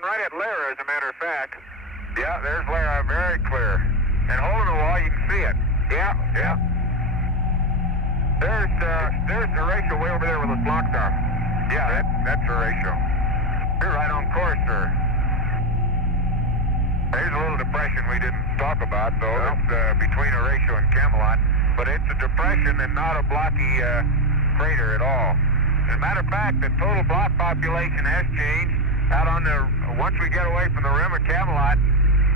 looking right at Lara, as a matter of fact. Yeah, there's Lara, very clear. And holding the wall, you can see it. Yeah, yeah. There's Horatio way over there where those blocks are. Yeah, that's Horatio. You're right on course, sir. There's a little depression we didn't talk about, though. No. It's between Horatio and Camelot. But it's a depression and not a blocky crater at all. As a matter of fact, the total block population has changed. Out on the, once we get away from the rim of Camelot,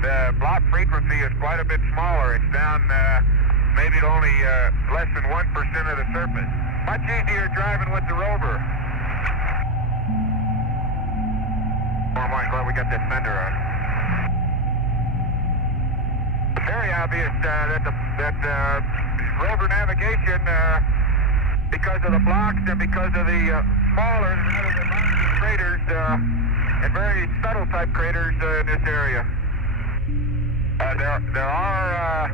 the block frequency is quite a bit smaller. It's down maybe to only less than 1% of the surface. Much easier driving with the rover. Oh my God, we got that fender on. It's very obvious that rover navigation, because of the blocks and because of the smaller craters and very subtle type craters in this area. There are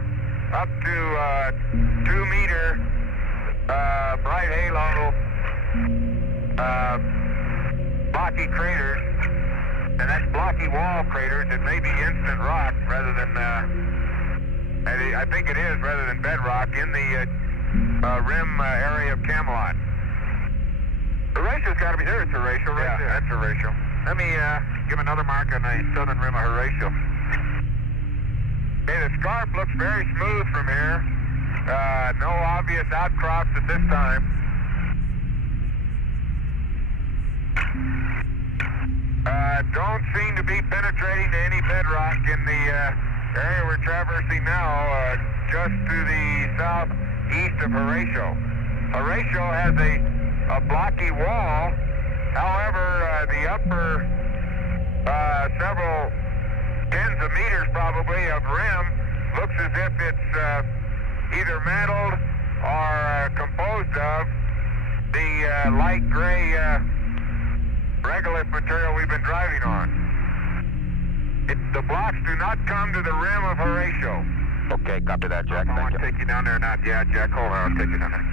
up to 2 meter bright halo blocky craters, and that's blocky wall craters. It may be instant rock rather than I think it is rather than bedrock in the rim area of Camelot. Horatio's got to be there. It's Horatio right there. That's Horatio. Let me give another mark on the southern rim of Horatio. Okay, the scarp looks very smooth from here. No obvious outcrops at this time. Don't seem to be penetrating to any bedrock in the area we're traversing now, just to the southeast of Horatio. Horatio has a blocky wall. However, the upper several tens of meters probably of rim looks as if it's either mantled or composed of the light gray regolith material we've been driving on. The blocks do not come to the rim of Horatio. Okay, copy that, Jack. I want to take you down there or not. Yeah, Jack, hold on, I'll take you down there.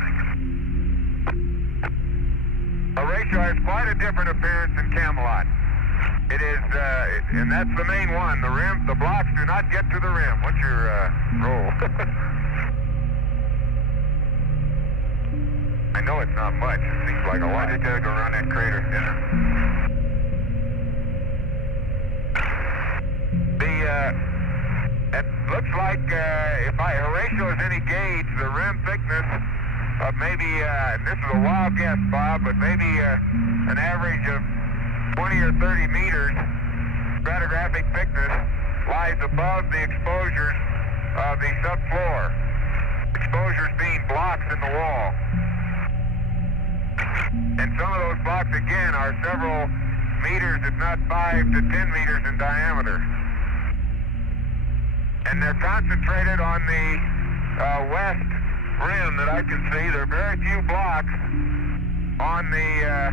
Horatio has quite a different appearance than Camelot. It is, and that's the main one. The rim, the blocks do not get to the rim. What's your roll? I know it's not much. It seems like a lot. It gotta go around that crater. Yeah. It looks like if Horatio is any gauge, the rim thickness of maybe, and this is a wild guess, Bob, but maybe an average of 20 or 30 meters stratigraphic thickness lies above the exposures of the subfloor. Exposures being blocks in the wall. And some of those blocks, again, are several meters, if not 5 to 10 meters in diameter. And they're concentrated on the west rim that I can see. There are very few blocks on the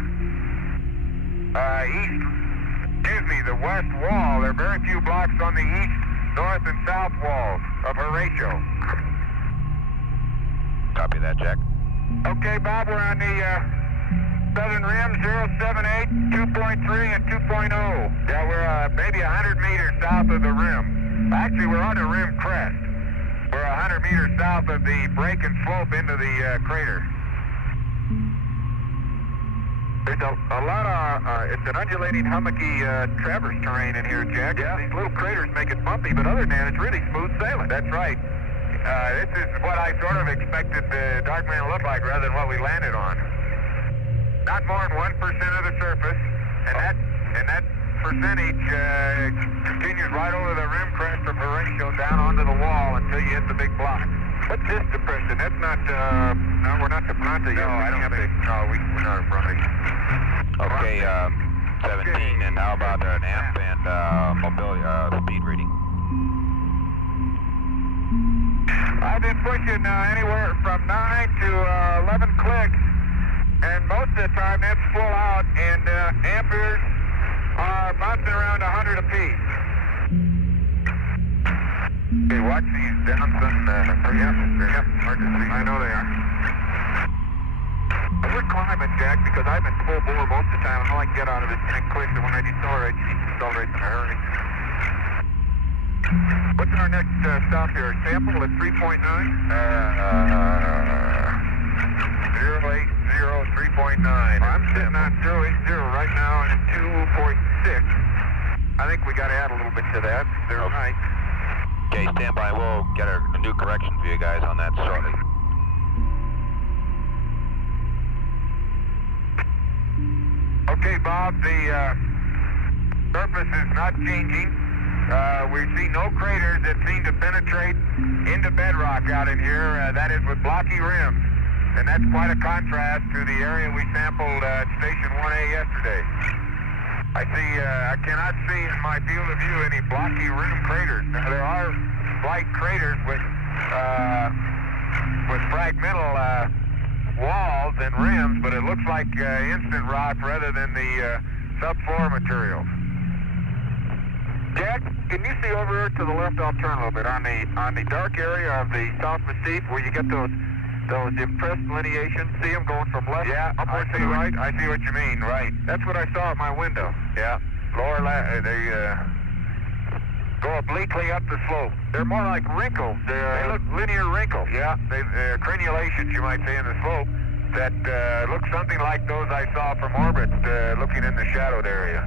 the west wall. There are very few blocks on the east, north, and south walls of Horatio. Copy that, Jack. Okay, Bob, we're on the southern rim, 078, 2.3, and 2.0. Yeah, we're maybe 100 meters south of the rim. Actually, we're on the rim crest. We're 100 meters south of the break and slope into the crater. There's a lot of, it's an undulating, hummocky traverse terrain in here, Jack. Yeah. These little craters make it bumpy, but other than that, it's really smooth sailing. That's right. This is what I sort of expected the Dark Man to look like rather than what we landed on. Not more than 1% of the surface, and that percentage continues right over the rim crest of Horatio down onto the wall until you hit the big block. What's this depression? That's not, no, we're not the Bronte yet. No, I don't think, no, we're not a Bronte. Okay, 17, and how about an amp and mobility, speed reading? I've been pushing anywhere from 9 to 11 clicks, and most of the time that's full out, and amperes are bouncing around 100 apiece. Okay, watch these Denison, yep, hard to see. I know they are. We're climbing, Jack, because I've been full bore most of the time, and all I can get out of it is 10 clicks, and when I decelerate, you need to accelerate in a hurry. What's our next stop here? Sample at 3.9? 080, 3.9. I'm sitting on 080 right now and 2.6. I think we got to add a little bit to that. They're right. Okay, stand by. We'll get a new correction for you guys on that shortly. Okay, Bob, the surface is not changing. We see no craters that seem to penetrate into bedrock out in here. That is with blocky rims. And that's quite a contrast to the area we sampled at Station 1A yesterday. I cannot see in my field of view any blocky rim craters. Now, there are slight craters with fragmental walls and rims, but it looks like instant rock rather than the subfloor materials. Jack, can you see over here to the left? I'll turn a little bit. On the dark area of the South Massif where you get those impressed lineations, see them going from left upward to right? I see what you mean, right. That's what I saw at my window. Yeah. Lower left, they go obliquely up the slope. They're more like wrinkles. They look linear wrinkles. Yeah, crenulations, you might say, in the slope that look something like those I saw from orbit looking in the shadowed area.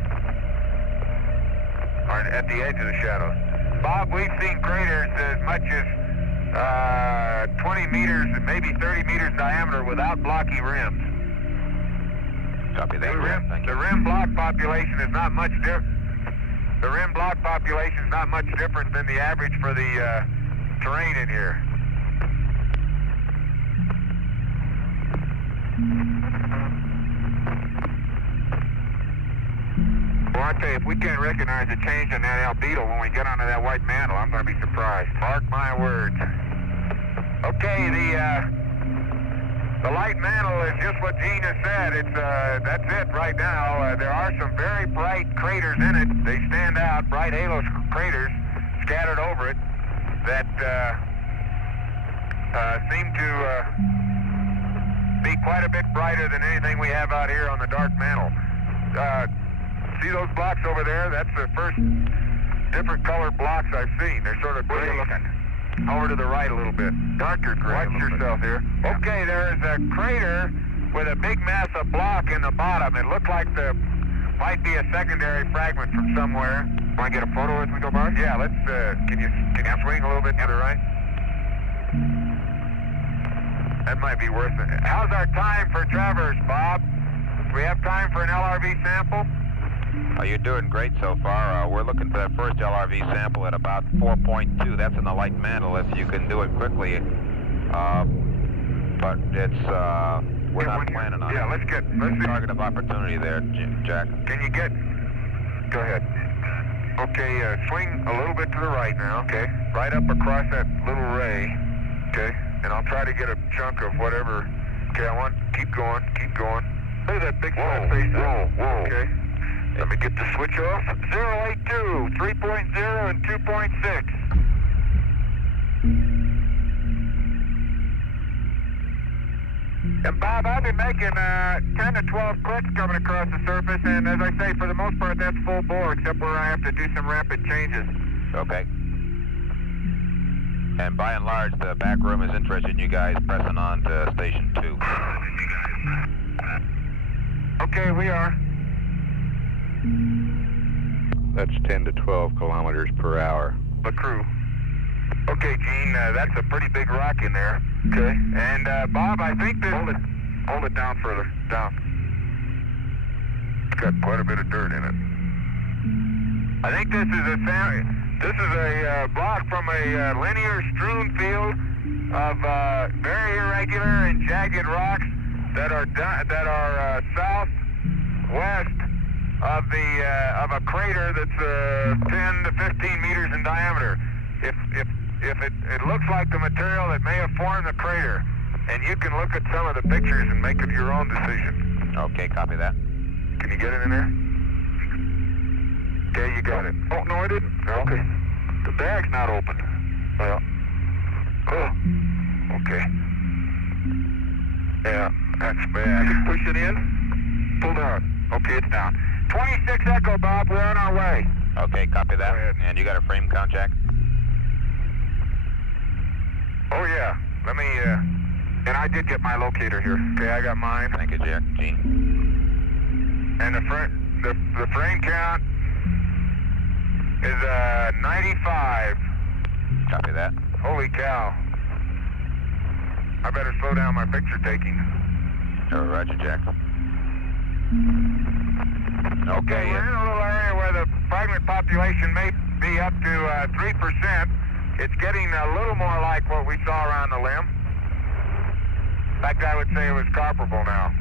Or at the edge of the shadows. Bob, we've seen craters as much as 20 meters and maybe 30 meters diameter without blocky rims. Copy that. The rim block population is not much different. The rim block population is not much different than the average for the terrain in here. Well, I tell you, if we can't recognize a change in that albedo when we get onto that white mantle, I'm going to be surprised. Mark my words. Okay, the light mantle is just what Gene has said. That's it right now. There are some very bright craters in it. They stand out, bright halo craters scattered over it that seem to be quite a bit brighter than anything we have out here on the dark mantle. See those blocks over there? That's the first different colored blocks I've seen. They're sort of gray looking. Over to the right a little bit. Darker gray. Watch yourself here. Okay, there's a crater with a big mass of block in the bottom. It looked like might be a secondary fragment from somewhere. Want to get a photo as we go by? Yeah, let's, can you swing a little bit to the right? That might be worth it. How's our time for traverse, Bob? Do we have time for an LRV sample? You're doing great so far. We're looking for that first LRV sample at about 4.2. That's in the light mantle if you can do it quickly. But it's, we're not planning on it. Yeah, let's see. Target of opportunity there, Jack. Can you get, go ahead. Okay, swing a little bit to the right now, okay? Right up across that little ray, okay? And I'll try to get a chunk of whatever. Okay, keep going. Look at that big flat face. Whoa. Okay. Let me get the switch off. 082, 3.0, and 2.6. And Bob, I've been making 10 to 12 clicks coming across the surface, and as I say, for the most part, that's full bore, except where I have to do some rapid changes. Okay. And by and large, the back room is interested in you guys pressing on to Station 2. Okay, we are. That's 10 to 12 kilometers per hour. The crew. Okay, Gene, that's a pretty big rock in there. Okay. And Bob, I think this... Hold it down further. Down. It's got quite a bit of dirt in it. I think this is a block from a linear strewn field of very irregular and jagged rocks that are southwest of a crater that's 10 to 15 meters in diameter. If it looks like the material that may have formed the crater, and you can look at some of the pictures and make it your own decision. Okay, copy that. Can you get it in there? Okay, you got it. Oh, no, I didn't. Okay. The bag's not open. Well. Oh. Okay. Yeah, that's bad. Push it in. Pull down. Okay, it's down. 26 Echo, Bob. We're on our way. Okay, copy that. Go ahead. And you got a frame count, Jack? Oh, yeah. Let me, and I did get my locator here. Okay, I got mine. Thank you, Jack. Gene. And the frame count is 95. Copy that. Holy cow. I better slow down my picture taking. Roger, Jack. Okay. We're in a little area where the fragment population may be up to 3%. It's getting a little more like what we saw around the limb. In fact, I would say it was comparable now.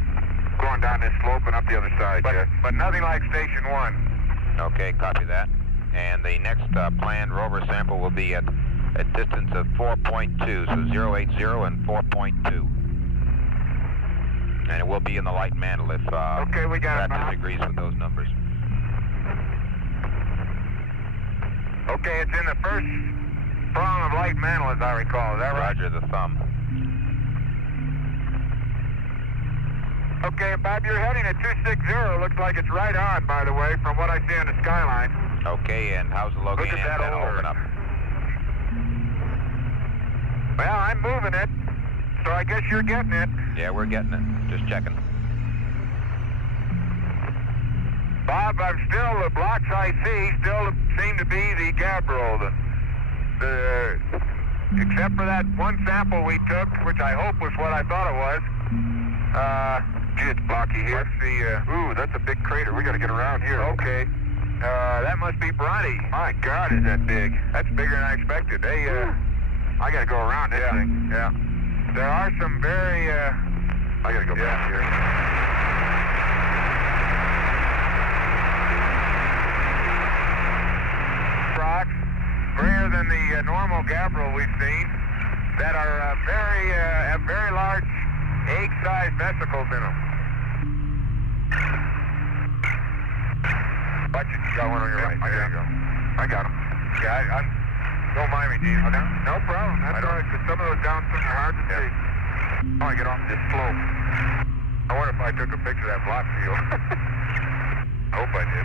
Going down this slope and up the other side, but nothing like Station 1. Okay, copy that. And the next planned rover sample will be at a distance of 4.2, so 080 and 4.2. And it will be in the light mantle if okay, we got Brad disagrees with those numbers. Okay, it's in the first prong of light mantle, as I recall. Is that right? Roger, the thumb. Okay, Bob, you're heading at 260. Looks like it's right on, by the way, from what I see on the skyline. Okay, and how's the locating Look at that antenna over. holding up? Well, I'm moving it, so I guess you're getting it. Yeah, we're getting it. Just checking. Bob, I'm still, the blocks I see still seem to be the gabbro. Except for that one sample we took, which I hope was what I thought it was. Gee, it's blocky here. Let's see, ooh, that's a big crater. We gotta get around here. Okay. That must be Bronte. My God, is that big? That's bigger than I expected. Hey, I gotta go around this thing. Yeah. There are some very, I gotta go back here. Rocks, grayer than the normal gabbro we've seen, that are have very large egg-sized vesicles in them. Watch it, you got one on your right. There you go. I got him. Yeah, don't mind me, Dean. No problem. That's all right, because some of those downspins are hard to see. I want to get off this slope. I wonder if I took a picture of that block field. I hope I did.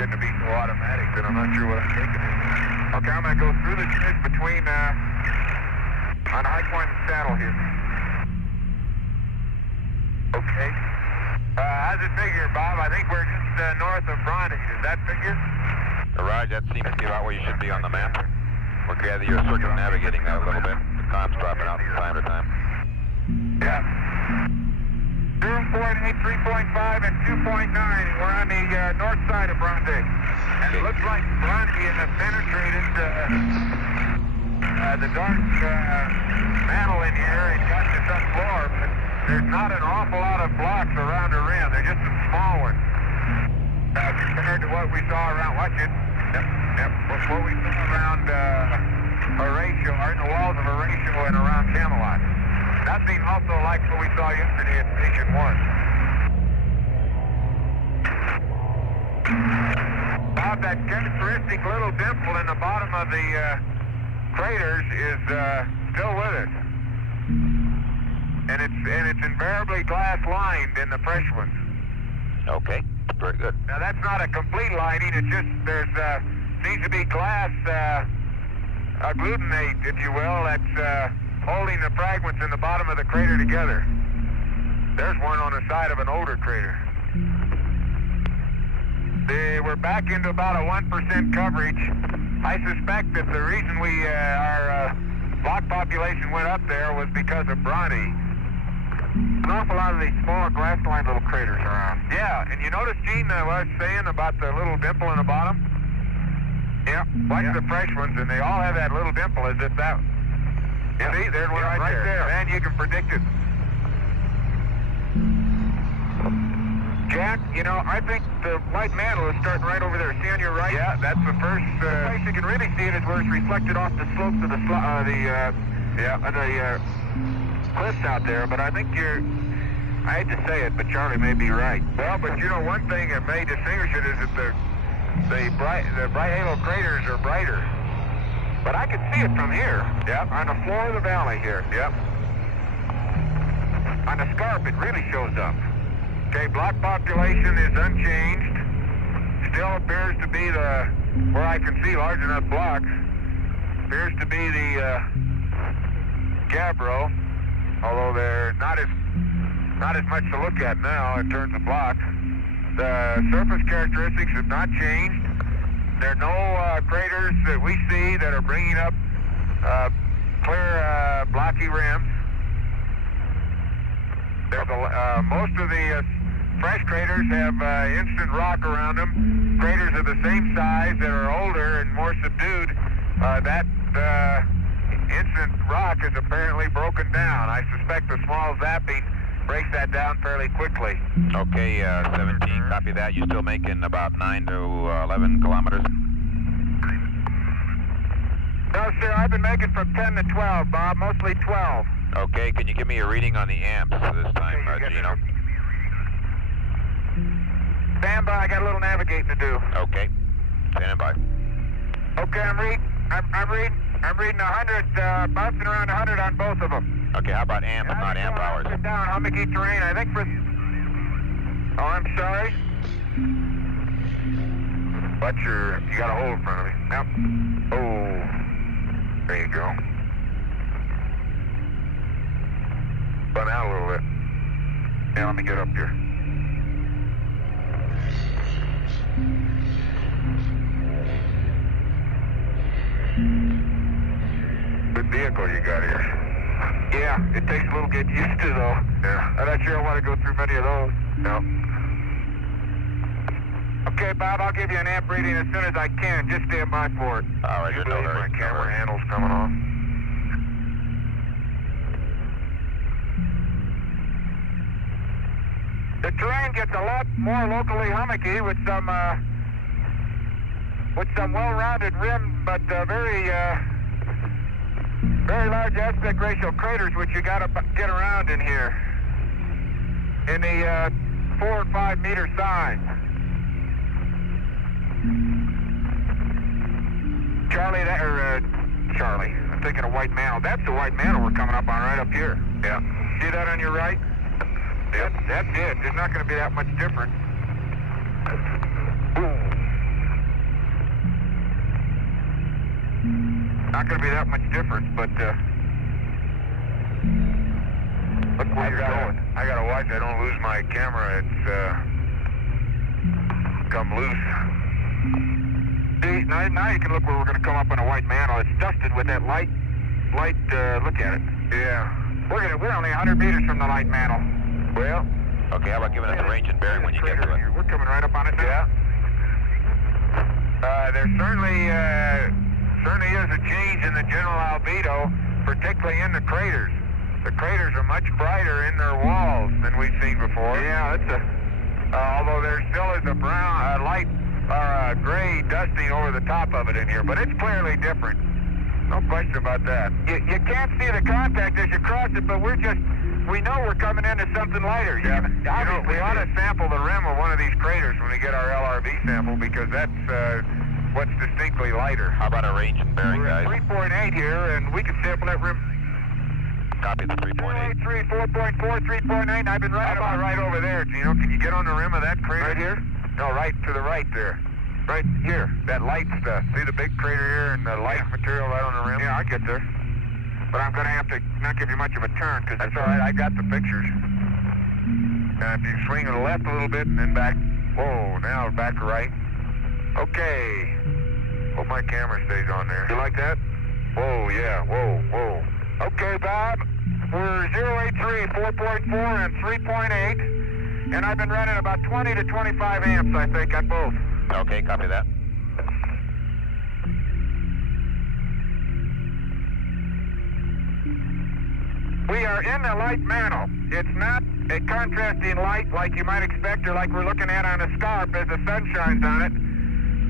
Didn't be so automatic that I'm not sure what I'm taking. Okay, I'm going to go through the trench between on High Point and Saddle here. Okay. How's it figure, Bob? I think we're just north of Bronte. Does that figure? Raj, that seems to be about where you should be on the map. We're glad that you're circumnavigating that a little bit. The comms dropping out from time to time. Yeah. 0.8, 3.5, and 2.9. We're on the north side of Bronte. And it looks like Bronte has penetrated the dark mantle in here and got to some floor, but there's not an awful lot of blocks around the rim. They're just some small ones. Compared to what we saw around, watch it. Yep. What we saw around Horatio, or in the walls of Horatio and around Camelot. Nothing also like what we saw yesterday at Station 1. Bob, that characteristic little dimple in the bottom of the craters is still with us. And it's invariably glass lined in the fresh ones. Okay, very good. Now that's not a complete lining, it's just there's seems to be glass agglutinate, if you will, that's holding the fragments in the bottom of the crater together. There's one on the side of an older crater. We're back into about a 1% coverage. I suspect that the reason our block population went up there was because of Bronte. An awful lot of these smaller glass-lined little craters around. Yeah, and you notice, Gene, what I was saying about the little dimple in the bottom? Yeah, watch the fresh ones, and they all have that little dimple as if that... Yeah. See, there's one right there. Man, you can predict it. Jack, you know, I think the light mantle is starting right over there. See on your right? Yeah, that's the first place you can really see it is where it's reflected off the slopes of the cliffs out there. But I think I hate to say it, but Charlie may be right. Well, but you know, one thing that may distinguish it is that the bright halo craters are brighter. But I can see it from here. Yep, on the floor of the valley here. Yep. On the scarp, it really shows up. Okay, block population is unchanged. Still appears to be where I can see large enough blocks, appears to be the gabbro, although they're not as much to look at now in terms of blocks. The surface characteristics have not changed. There are no craters that we see that are bringing up clear blocky rims. There's most of the fresh craters have instant rock around them. Craters of the same size that are older and more subdued, that instant rock is apparently broken down. I suspect a small zapping breaks that down fairly quickly. Okay, 17, copy that. You still making about 9 to 11 kilometers? No, sir, I've been making from 10 to 12, Bob, mostly 12. Okay, can you give me a reading on the amps this time, Gino? Stand by, I got a little navigating to do. Okay, standing by. Okay, I'm reading 100, bouncing around 100 on both of them. Okay, how about amps, not amp hours? Down, hummocky terrain, I think for... Oh, I'm sorry. But you got a hole in front of me. Yep. Oh, there you go. Bun out a little bit. Yeah, let me get up here. Good vehicle you got here. Yeah, it takes a little get used to though. Yeah. I'm not sure I want to go through many of those. No. Okay, Bob, I'll give you an amp reading as soon as I can. Just stand by for it. All right, you no believe hurry. my camera handle's coming on? The terrain gets a lot more locally hummocky with some well-rounded rim, but very large aspect ratio craters, which you got to get around in here, in the 4 and 5 meter size. Charlie, I'm thinking of White Mantle. That's the White Mantle we're coming up on right up here. Yeah. See that on your right? Yep. That's it. There's not going to be that much different. Ooh. Not going to be that much difference, but look where you're going. I got to watch I don't lose my camera. It's come loose. See, now you can look where we're going to come up on a White Mantle. It's dusted with that light. Look at it. Yeah. We're only 100 meters from the light mantle. Well. Okay, how about giving us a range and bearing when you get to it? We're coming right up on it now. Yeah. There certainly is a change in the general albedo, particularly in the craters. The craters are much brighter in their walls than we've seen before. Yeah, although there still is a brown, light, gray dusting over the top of it in here, but it's clearly different. No question about that. You can't see the contact as you cross it, but we know we're coming into something lighter. Yeah. We ought to sample the rim of one of these craters when we get our LRV sample, because that's what's distinctly lighter. How about a range and bearing, guys? 3.8 here, and we can sample that rim. Copy the 3.8. 3, 4.4, 3.8. I've been running about right over there, Gino. Can you get on the rim of that crater? Right here? No, right to the right there. Right here. That light stuff. See the big crater here and the light material right on the rim? Yeah, I get there. But I'm going to have to not give you much of a turn, because that's all right. I got the pictures. Now, if you swing to the left a little bit and then back. Whoa, now back to right. Okay. Hope my camera stays on there. You like that? Whoa, yeah. Whoa. Okay, Bob. We're 083, 4.4, and 3.8. And I've been running about 20 to 25 amps, I think, on both. Okay, copy that. We are in the light mantle. It's not a contrasting light like you might expect or like we're looking at on a scarp as the sun shines on it.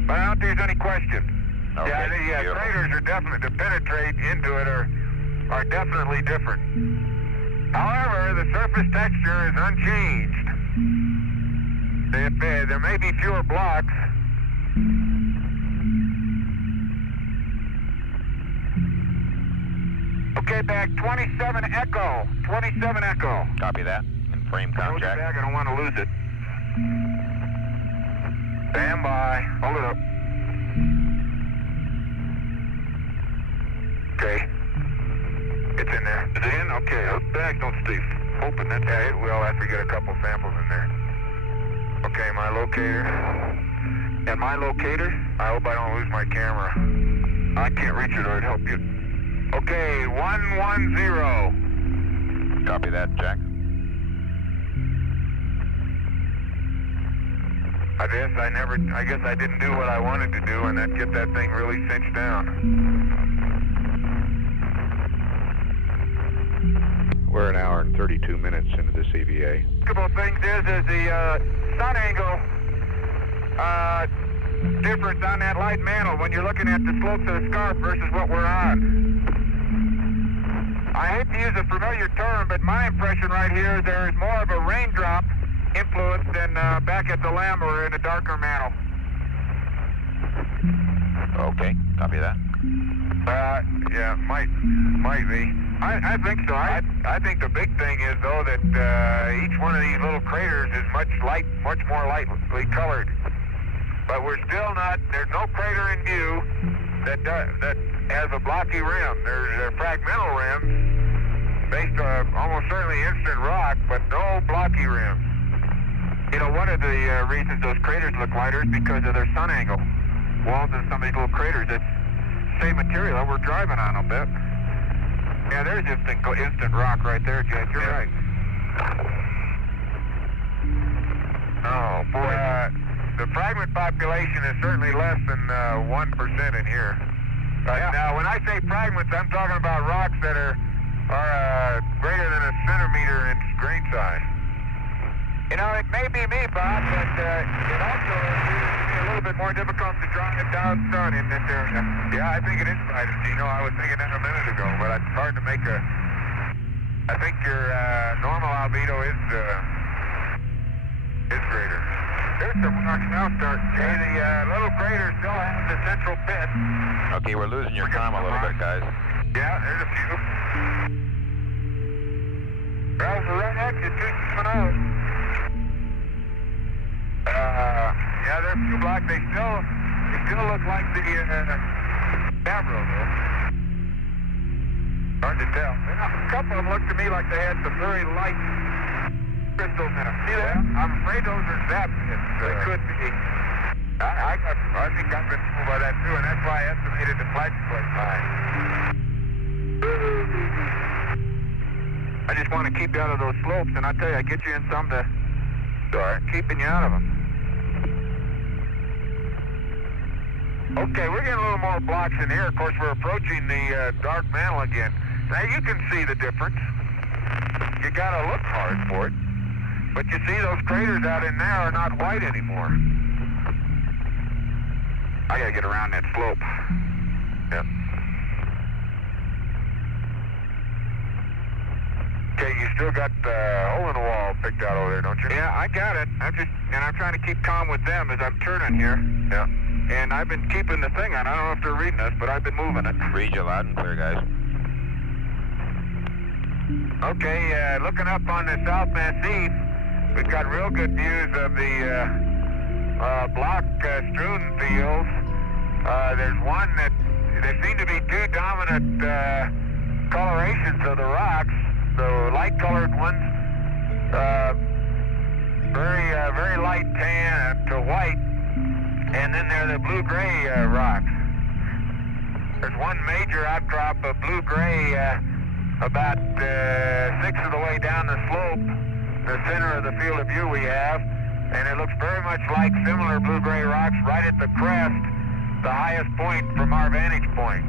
But I don't think there's any question. Okay, yeah, craters are definitely, to penetrate into it are definitely different. However, the surface texture is unchanged. There may be fewer blocks. Okay, back 27 echo. 27 echo. Copy that. Frame Hold contact. it back, I don't want to lose it. Stand by. Hold it up. Okay. It's in there. Is it in? Okay. Those bags don't stay open. That's yeah, it will after we get a couple samples in there. Okay, my locator. And my locator? I hope I don't lose my camera. I can't reach it or it'd help you. Okay, 110. Copy that, Jack. I guess I didn't do what I wanted to do and then get that thing really cinched down. We're an hour and 32 minutes into this EVA. Couple of things is the sun angle difference on that light mantle when you're looking at the slopes of the scarp versus what we're on. I hate to use a familiar term, but my impression right here is there is more of a raindrop influence than back at the lamb or in a darker mantle. Okay, copy that. Yeah, might be. I think so. I think the big thing is though that each one of these little craters is much more lightly colored. But we're still not. There's no crater in view that has a blocky rim. There's fragmental rims based on almost certainly instant rock, but no blocky rims. You know, one of the reasons those craters look lighter is because of their sun angle. Walls of some of these little craters, it's same material that we're driving on, I'll bet. Yeah, there's instant rock right there, Jake. You're right. Oh, boy. The fragment population is certainly less than 1% in here. Now, when I say fragments, I'm talking about rocks that are greater than a centimeter in grain size. You know, it may be me, Bob, but it also is a little bit more difficult to draw it down sun in this area. Yeah, I think it is brighter, Gino. I was thinking that a minute ago, but it's hard to make a... I think your normal albedo is greater. There's some rocks now starting. Okay, the little crater still has the central pit. Okay, we're losing your comm a little bit, guys. Yeah, there's a few. Well, the right exit, two coming out. Yeah, there are a few blocks. They still look like the Davro, though. Hard to tell. A couple of them look to me like they had some very light crystals in them. See that? I'm afraid those are zap pits. They could be. I think I've been fooled by that too, and that's why I estimated the flash quite high. I just want to keep you out of those slopes, and I tell you, I get you in some to start keeping you out of them. Okay, we're getting a little more blocks in here. Of course, we're approaching the dark mantle again. Now, you can see the difference. You gotta look hard for it. But you see those craters out in there are not white anymore. I gotta get around that slope. Yep. Okay, you still got the hole in the wall picked out over there, don't you? Yeah, I got it. I'm trying to keep calm with them as I'm turning here. Yeah. And I've been keeping the thing on. I don't know if they're reading us, but I've been moving it. Read you loud and clear, guys. Okay, looking up on the South Massif, we've got real good views of the block-strewn fields. There's one that there seem to be two dominant colorations of the rocks. The light-colored ones, very light tan to white. And then there are the blue-gray rocks. There's one major outcrop of blue-gray about 1/6 of the way down the slope, the center of the field of view we have, and it looks very much like similar blue-gray rocks right at the crest, the highest point from our vantage point.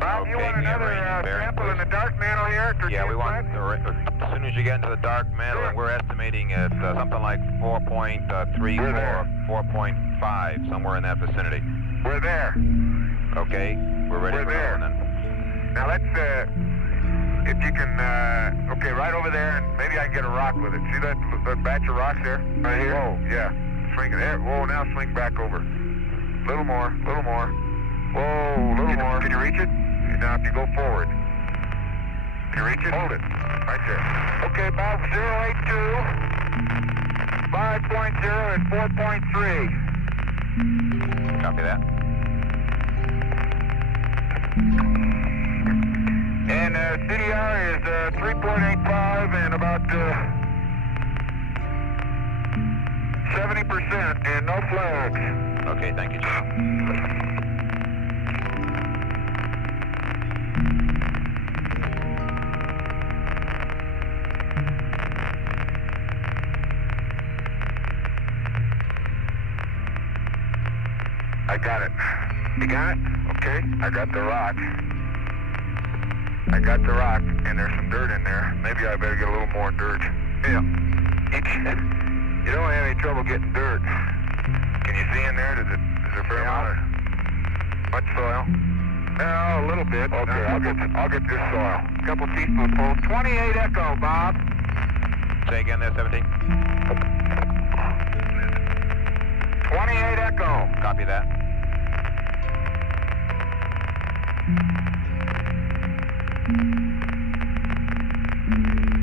Bob, you want another sample in the dark mantle here? Yeah, we want, as soon as you get into the dark mantle, and we're estimating at something like 4.3 or 4.5, somewhere in that vicinity. We're there. Okay, we're ready for that one then. Now let's, if you can, okay, right over there, and maybe I can get a rock with it. See that batch of rocks there? Right here? Oh, yeah. Swing it there. Whoa, now swing back over. Little more. Whoa, little more. Can you reach it? Now if you go forward. You reach it? Hold it. Right there. Okay, Bob, 082, 5.0 and 4.3. Copy that. And CDR is 3.85 and about 70% and no flags. Okay, thank you, General. I got it. You got it? Okay. I got the rock. I got the rock, and there's some dirt in there. Maybe I better get a little more dirt. Yeah. You don't have any trouble getting dirt. Can you see in there? Is there a fair amount of much soil? No, a little bit. Okay, I'll get this soil. A couple teaspoonfuls. 28 echo, Bob. Say again there, 17. 28 echo. Copy that.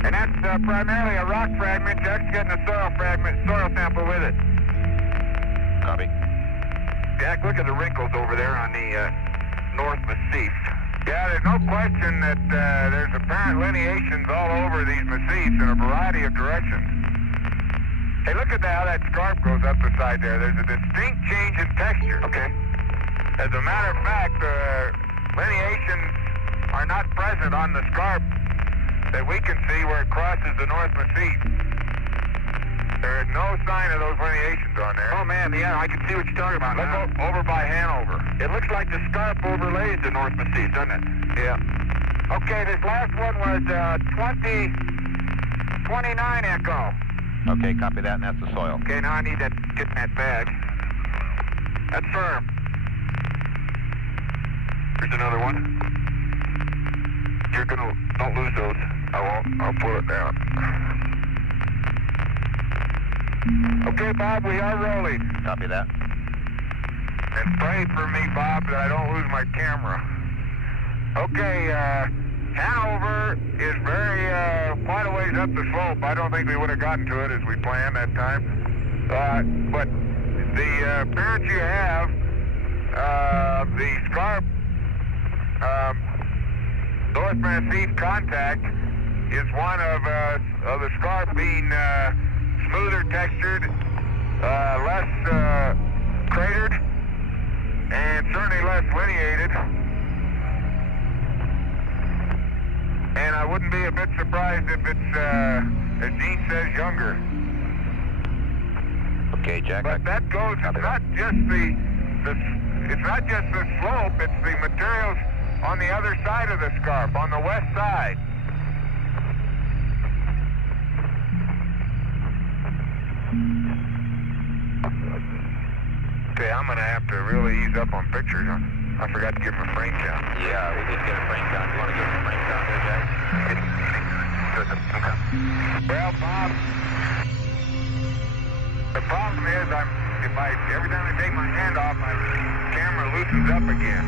And that's primarily a rock fragment. Jack's getting a soil sample with it. Copy. Jack, look at the wrinkles over there on the north massif. Yeah, there's no question that there's apparent lineations all over these massifs in a variety of directions. Hey, look at how that scarp goes up the side there. There's a distinct change in texture. Okay. As a matter of fact, lineations are not present on the scarp that we can see where it crosses the North Massif. There is no sign of those lineations on there. Oh man, yeah, I can see what you're talking about. Look over by Hanover. It looks like the scarp overlays the North Massif, doesn't it? Yeah. Okay, this last one was 29 echo. Okay, copy that, and that's the soil. Okay, now I need that, get in that bag. That's firm. Here's another one. Don't lose those. I won't. I'll pull it down. Okay, Bob, we are rolling. Copy that. And pray for me, Bob, that I don't lose my camera. Okay, Hanover is quite a ways up the slope. I don't think we would have gotten to it as we planned that time. But the appearance you have, the scarp, North Massif contact is one of the scarp being smoother textured, less cratered, and certainly less lineated. And I wouldn't be a bit surprised if it's, as Gene says, younger. Okay, Jack. But that goes, it's not just the slope, it's the materials on the other side of the scarp, on the west side. Okay, I'm gonna have to really ease up on pictures. I forgot to give him a frame count. Yeah, we did get a frame count. You want to give him a frame count there, Jack? Okay. Well, Bob, the problem is every time I take my hand off, my camera loosens up again.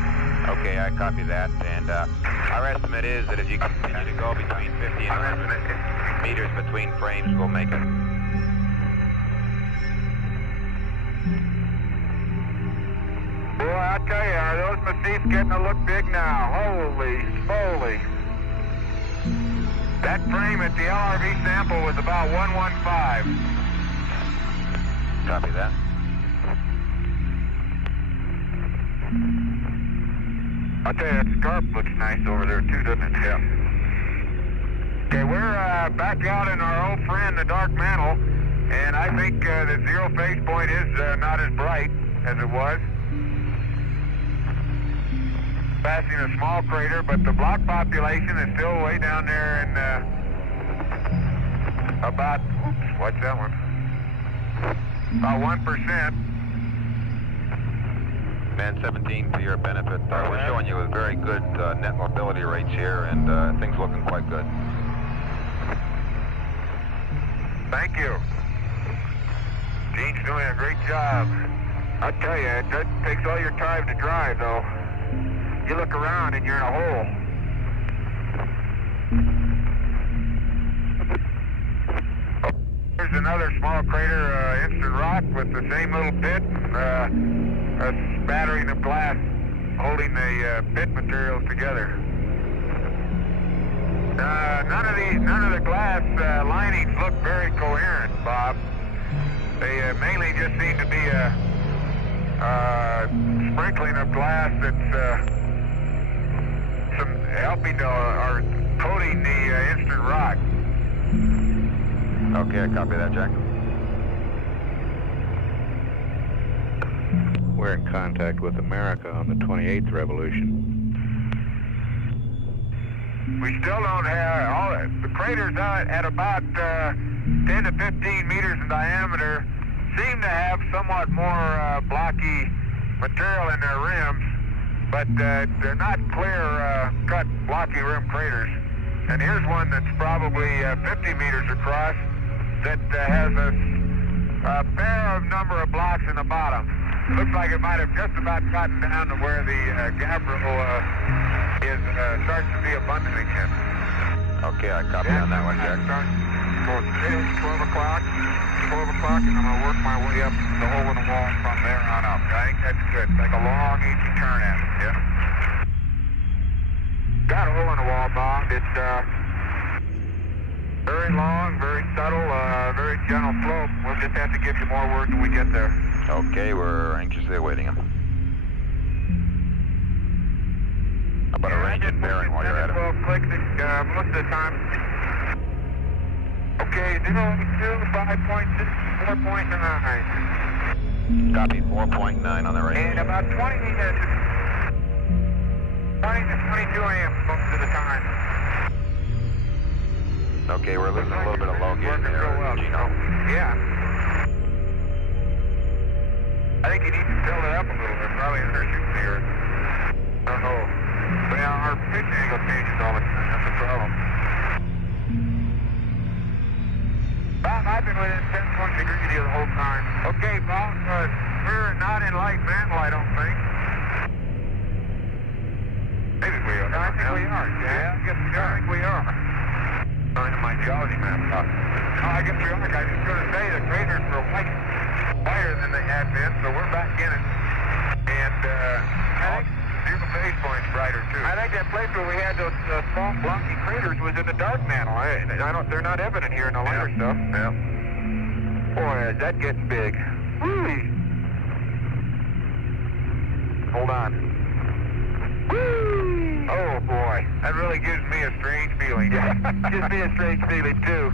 Okay, I copy that. And our estimate is that if you continue to go between 50 and 100 meters between frames, we'll make it. Boy, I tell you, are those massifs getting to look big now? Holy moly. That frame at the LRV sample was about 115. Copy that. I'll tell you, that scarp looks nice over there too, doesn't it? Yeah. Okay, we're back out in our old friend, the dark mantle, and I think the zero phase point is not as bright as it was. Passing a small crater, but the block population is still way down there in about, oops, what's that one? About 1%. Man 17, for your benefit, we're showing you a very good net mobility rates here, and things looking quite good. Thank you. Gene's doing a great job. I tell you, it takes all your time to drive, though. You look around and you're in a hole. another small crater, instant rock with the same little pit, a spattering of glass holding the pit materials together. None of the glass linings look very coherent, Bob. They mainly just seem to be a sprinkling of glass that's helping to, or coating the instant rock. Okay, I copy that, Jack. We're in contact with America on the 28th revolution. We still don't have all the craters out at about 10 to 15 meters in diameter seem to have somewhat more blocky material in their rims, but they're not clear cut blocky rim craters. And here's one that's probably 50 meters across that has a fair number of blocks in the bottom. Looks like it might have just about gotten down to where the gabbro starts to be abundant again. Okay, I copy on that one, Jack. Going 12 o'clock, and I'm going to work my way up the hole in the wall from there on up. I think that's good. Take a long, easy turn at it, yeah? Got a hole in the wall, Bob. It's very long, very subtle, very gentle slope. We'll just have to give you more work when we get there. Okay, we're anxiously awaiting him. How about a range and bearing while you're at it? 12 clicks most of the time. Okay, 0, 2, 5.6, 4.9. Copy, 4.9 on the range. And about 20 to 22 amps most of the time. Okay, we're losing a little bit of low gain there, Gino. Yeah. I think you need to fill it up a little bit, probably undershooting here. I don't know. Well, our pitch angle changes all the time, that's the problem. Bob, I've been within 10, 20 degrees of you the whole time. Okay, Bob, we're not in light mantle, I don't think. Maybe we are. I think we are, yeah. I think we are. Going to my geology map. No, I guess we are. I was going to say the craters were wider than they had been, so we're back in it. And I think the phase point's brighter too. I think that place where we had those small blocky craters was in the dark mantle. They're not evident here in the lighter stuff. Yeah. Boy, is that getting big. Woo! Hold on. Woo! Oh boy, that really gives me a strange feeling. Yeah, gives me a strange feeling too.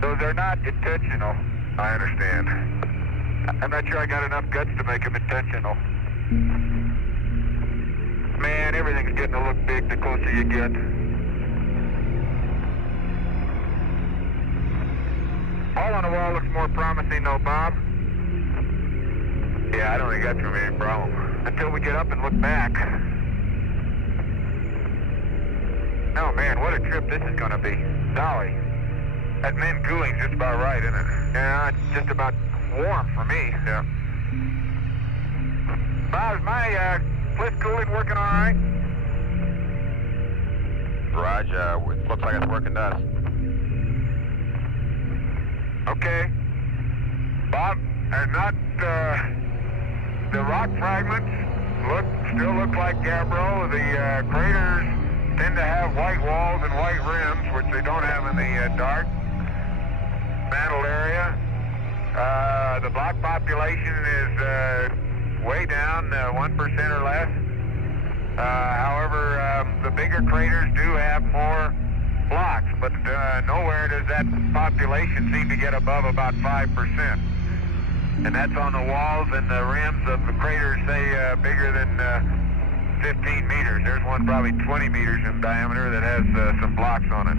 Those are not intentional. I understand. I'm not sure I got enough guts to make them intentional. Man, everything's getting to look big the closer you get. Hole on the wall looks more promising though, Bob. Yeah, I don't think that's going to be any problem. Until we get up and look back. Oh man, what a trip this is going to be. Dolly. That min cooling's just about right, isn't it? Yeah, it's just about warm for me. Yeah. Bob, is my split cooling working all right? Raj, it looks like it's working to us. Okay. Bob, not the rock fragments still look like gabbro. The craters tend to have white walls and white rims, which they don't have in the dark mantle area. The block population is way down, 1% or less. However, the bigger craters do have more blocks, but nowhere does that population seem to get above about 5%. And that's on the walls and the rims of the craters, say, bigger than 15 meters. There's one probably 20 meters in diameter that has some blocks on it.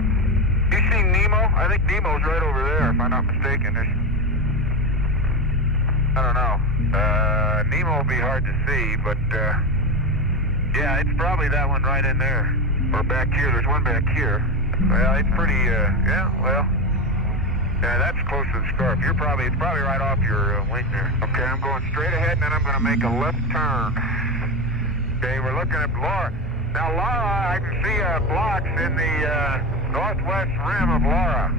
You seen Nemo? I think Nemo's right over there, if I'm not mistaken. I don't know. Nemo will be hard to see, but yeah, it's probably that one right in there. Or back here. There's one back here. Well, it's pretty, yeah, well, yeah, that's close to the scarp. It's probably right off your wing there. Okay, I'm going straight ahead, and then I'm going to make a left turn. Okay, we're looking at Laura. Now, Laura, I can see blocks in the northwest rim of Laura.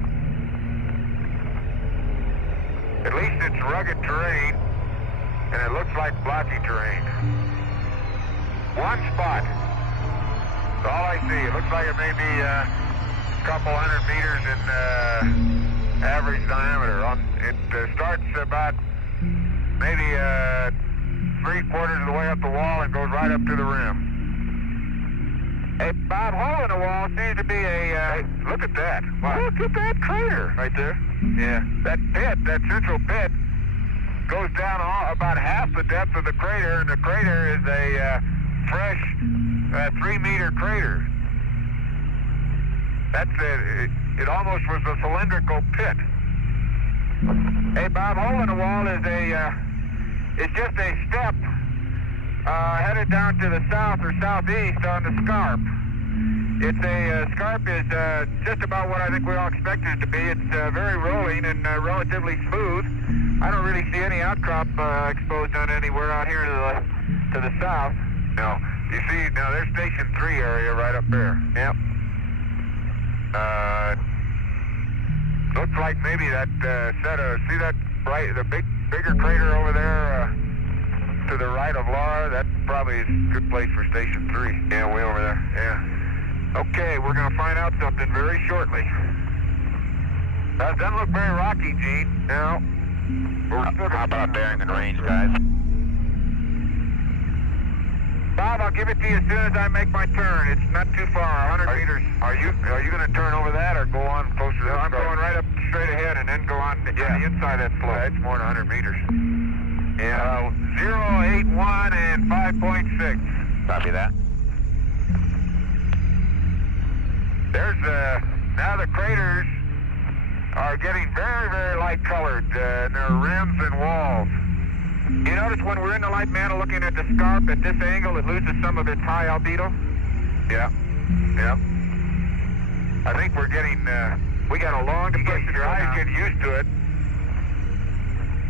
At least it's rugged terrain, and it looks like blocky terrain. One spot. That's all I see. It looks like it may be a couple hundred meters in average diameter. It starts about maybe 3/4 of the way up the wall and goes right up to the rim. Hey, Bob, hole in the wall seems to be a... look at that. Wow. Look at that crater. Right there? Yeah. That pit, that central pit, goes down about half the depth of the crater, and the crater is a fresh 3-meter crater. That's it. It almost was a cylindrical pit. Hey, Bob, hole in the wall is it's just a step headed down to the south or southeast on the scarp. It's scarp is just about what I think we all expected it to be. It's very rolling and relatively smooth. I don't really see any outcrop exposed on anywhere out here to the south. No. You see, now there's Station 3 area right up there. Yep. Looks like maybe that see that the bigger crater over there to the right of Laura? That probably is a good place for Station 3. Yeah, way over there. Yeah. Okay, we're going to find out something very shortly. That doesn't look very rocky, Gene. No. How about bearing and range, guys? Bob, I'll give it to you as soon as I make my turn. It's not too far, 100 meters. Are you going to turn over that or go on closer to that? I'm going right up straight ahead and then go on the inside that slope. It's more than 100 meters. Yeah. 081 and 5.6. Copy that. There's now the craters are getting very, very light colored. And there are rims and walls. You notice when we're in the light mantle looking at the scarp at this angle, it loses some of its high albedo? Yeah. Yeah. I think we're getting, we got a long depression. Your eyes get used to it.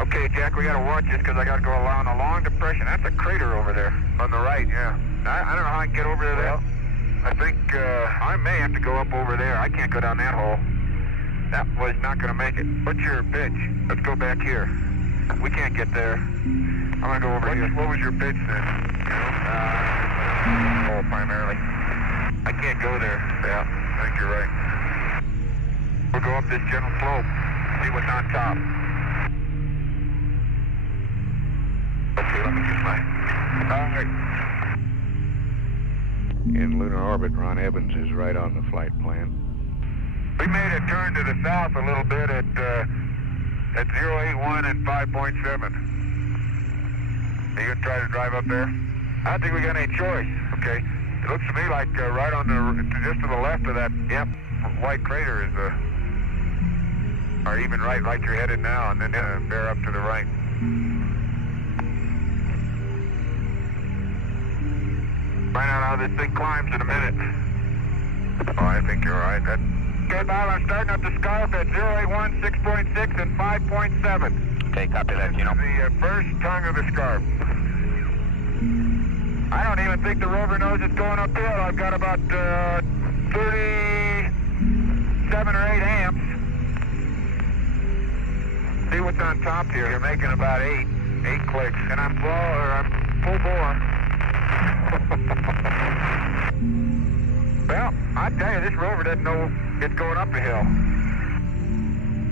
Okay, Jack, we got to watch this because I got to go along a long depression. That's a crater over there on the right, yeah. I don't know how I can get over there. Well, I think I may have to go up over there. I can't go down that hole. That was not going to make it. What's your pitch? Let's go back here. We can't get there. I'm going to go over here. What was your pitch then? Hole primarily. I can't go there. Yeah, I think you're right. We'll go up this gentle slope, see what's on top. Okay, let me use my... All right. In lunar orbit, Ron Evans is right on the flight plan. We made a turn to the south a little bit at 081 and 5.7. Are you going to try to drive up there? I don't think we got any choice. Okay. It looks to me like right on just to the left of that, yep, white crater is or even right like you're headed now, and then bear up to the right. Find out how this thing climbs in a minute. Oh, I think you're right. Okay, Bob, I'm starting up the scarp at 081, 6.6, and 5.7. Okay, copy that, Gino. The first tongue of the scarp. I don't even think the rover knows it's going uphill. I've got about 37 or 8 amps. See what's on top here. You're making about 8 clicks, and I'm full bore. Well, I tell you, this rover doesn't know it's going up a hill.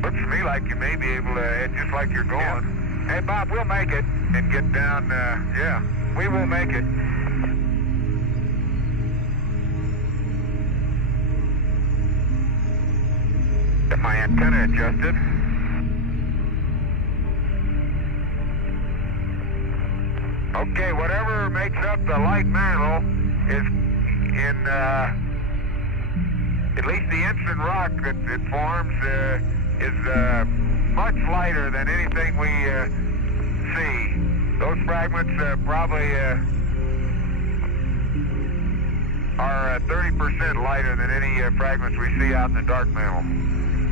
Looks to me like you may be able to head just like you're going. Yeah. Hey, Bob, we'll make it and get down. Yeah, we will make it. Get my antenna adjusted. Okay, whatever makes up the light mantle is in, at least the instant rock that it forms is much lighter than anything we see. Those fragments probably are 30% lighter than any fragments we see out in the dark mantle.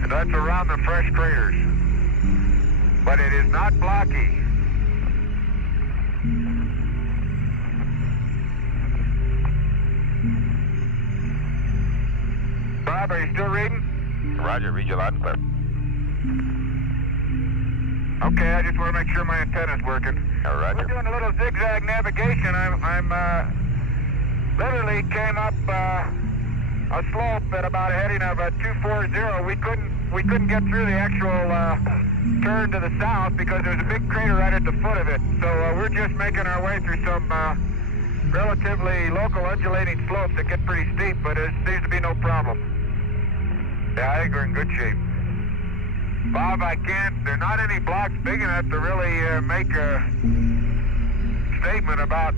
And that's around the fresh craters. But it is not blocky. Bob, Bob, are you still reading? Roger, read you loud and clear. Okay, I just want to make sure my antenna's working. Roger. We're doing a little zigzag navigation. I'm literally came up a slope at about a heading of 240. We couldn't get through the actual turn to the south because there's a big crater right at the foot of it. So we're just making our way through some relatively local undulating slopes that get pretty steep, but there seems to be no problem. Yeah, I think we're in good shape. Bob, there are not any blocks big enough to really make a statement about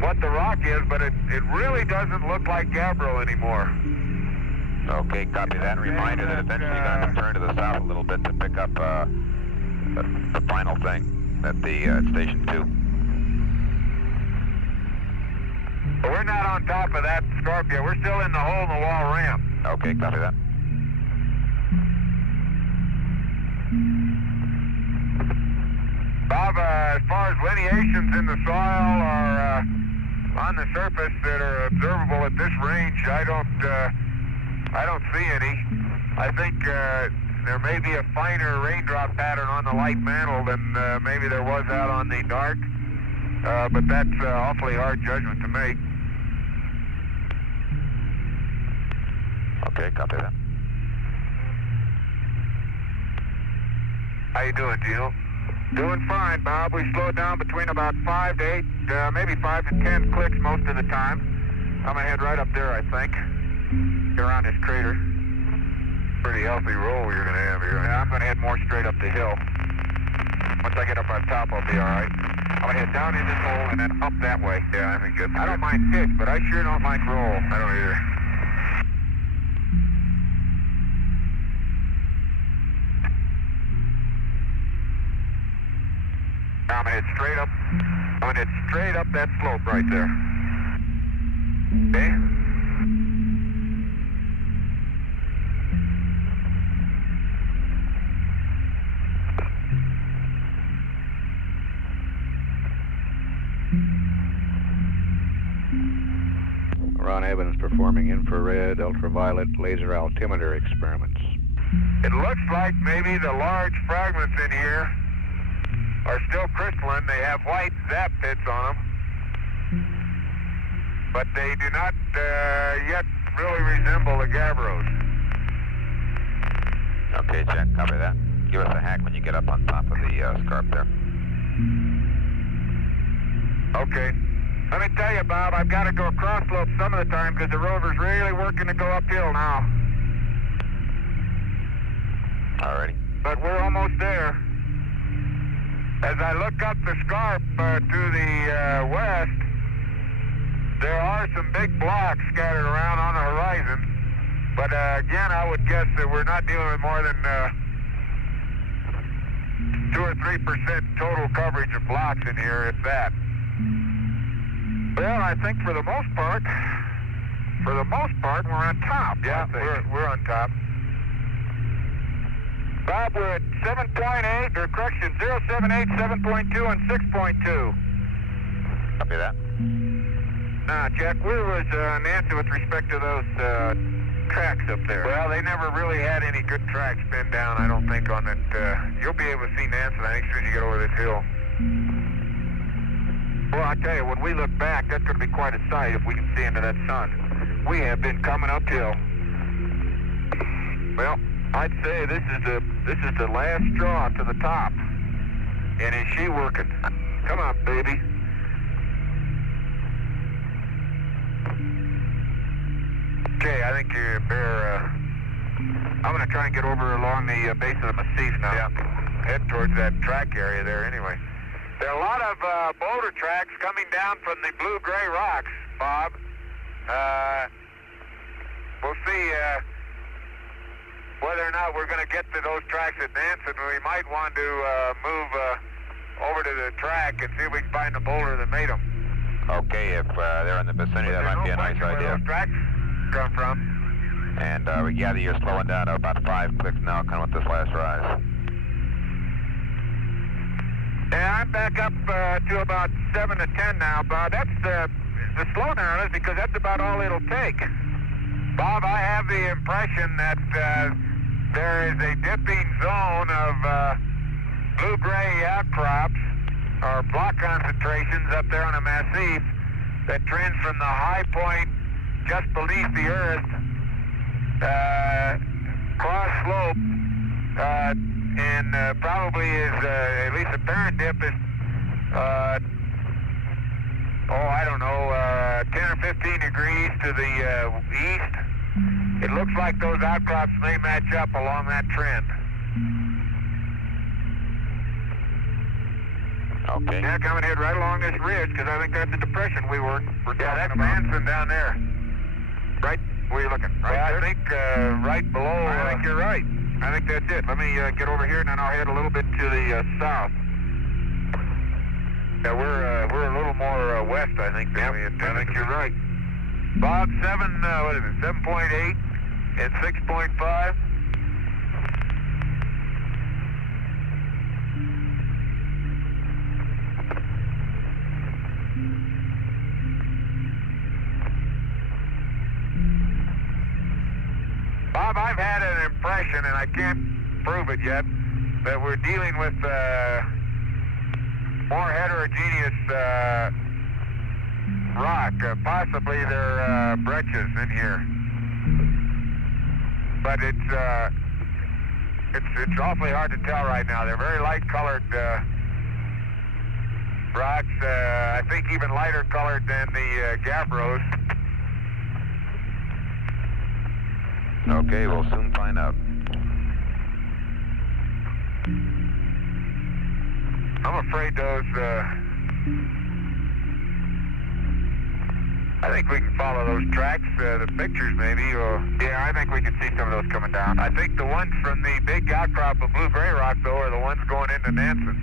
what the rock is, but it really doesn't look like gabbro anymore. Okay, copy that. Reminder that eventually you're going to turn to the south a little bit to pick up the final thing at the Station 2. But we're not on top of that scarp yet. We're still in the hole-in-the-wall ramp. Okay, copy that. Bob, as far as lineations in the soil or on the surface that are observable at this range, I don't see any. I think there may be a finer raindrop pattern on the light mantle than maybe there was out on the dark, but that's awfully hard judgment to make. Okay, copy that. How you doing, Gio? Doing fine, Bob. We slowed down between about 5 to 8, maybe 5 to 10 clicks most of the time. I'm gonna head right up there, I think. Get around this crater. Pretty healthy roll you're gonna have here. Yeah, I'm gonna head more straight up the hill. Once I get up on top, I'll be all right. I'm gonna head down in this hole and then up that way. Yeah, I think good. I don't mind pitch, but I sure don't like roll. I don't either. Now I'm gonna head straight up. I'm gonna head straight up that slope right there. Okay? Ron Evans performing infrared, ultraviolet, laser altimeter experiments. It looks like maybe the large fragments in here are still crystalline. They have white zap pits on them, but they do not yet really resemble the gabbros. Okay, Jack, copy that. Give us a hack when you get up on top of the scarp there. Okay. Let me tell you, Bob, I've got to go cross slope some of the time because the rover's really working to go uphill now. Alrighty. But we're almost there. As I look up the scarp to the west, there are some big blocks scattered around on the horizon. But again, I would guess that we're not dealing with more than 2 or 3% total coverage of blocks in here, if that. Well, I think for the most part, we're on top. Yeah, we're on top. Bob, we're at 7.8, or correction, 078, 7.2, and 6.2. Copy that. Now, Jack, where was Nancy with respect to those tracks up there? Well, they never really had any good tracks pinned down, I don't think, on it. You'll be able to see Nancy, I think, as soon as you get over this hill. Well, I tell you, when we look back, that's going to be quite a sight if we can see into that sun. We have been coming uphill. Well, I'd say this is the last straw to the top. And is she working? Come on, baby. Okay, I think you better, I'm going to try and get over along the base of the massif now. Yeah. Head towards that track area there anyway. There are a lot of boulder tracks coming down from the blue-gray rocks, Bob. We'll see whether or not we're going to get to those tracks at Nansen. We might want to move over to the track and see if we can find the boulder that made them. Okay, if they're in the vicinity, that might be a nice idea. Where those tracks come from. And we gather you're slowing down to about 5 clicks now, kind of with this last rise. Yeah, I'm back up to about 7 to 10 now, Bob. That's the slow down is because that's about all it'll take. Bob, I have the impression that there is a dipping zone of blue-gray outcrops or block concentrations up there on a massif that trends from the high point just beneath the earth, cross slope, and probably is, at least apparent dip is, I don't know, 10 or 15 degrees to the east. It looks like those outcrops may match up along that trend. Okay. Yeah, coming in right along this ridge, because I think that's the depression we're talking about. Yeah, that's Manson down there. Right, where you looking? Right there? I think right below. I think you're right. I think that's it. Let me get over here, and then I'll head a little bit to the south. Yeah, we're a little more west, I think. Yep, I think you're right. Bob, 7.8 and 6.5. Bob, I've had an impression, and I can't prove it yet, that we're dealing with more heterogeneous rock. Possibly there are breccias in here, but it's awfully hard to tell right now. They're very light-colored rocks. I think even lighter colored than the gabbros. Okay, we'll soon find out. I'm afraid those, I think we can follow those tracks, the pictures maybe, or... Yeah, I think we can see some of those coming down. I think the ones from the big outcrop of blue-gray rock, though, are the ones going into Nansen.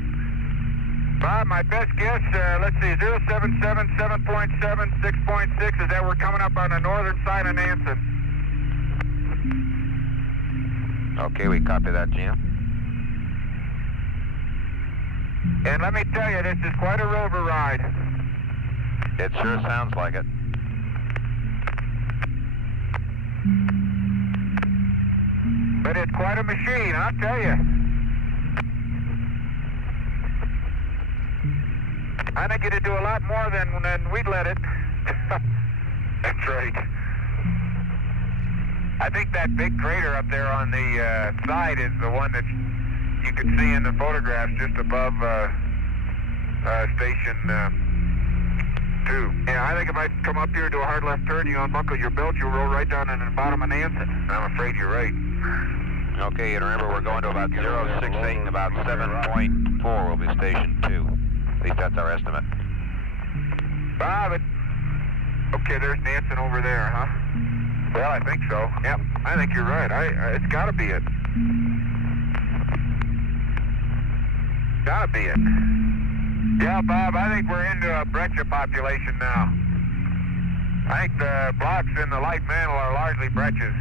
Bob, my best guess, let's see, 077, 7.7, 6.6, is that we're coming up on the northern side of Nansen. Okay, we copy that, Gina. And let me tell you, this is quite a rover ride. It sure sounds like it. But it's quite a machine, I'll tell you. I think it'd do a lot more than we'd let it. That's right. I think that big crater up there on the side is the one that you can see in the photographs just above Station 2. Yeah, I think if I come up here to a hard left turn, you unbuckle your belt, you'll roll right down in the bottom of Nansen. I'm afraid you're right. Okay, and remember we're going to about 068 and about 7.4 will be Station 2. At least that's our estimate. Bob, okay, there's Nansen over there, huh? Well, I think so. Yep, I think you're right. It's got to be it. Gotta be it. Yeah, Bob, I think we're into a breccia population now. I think the blocks in the light mantle are largely breccias.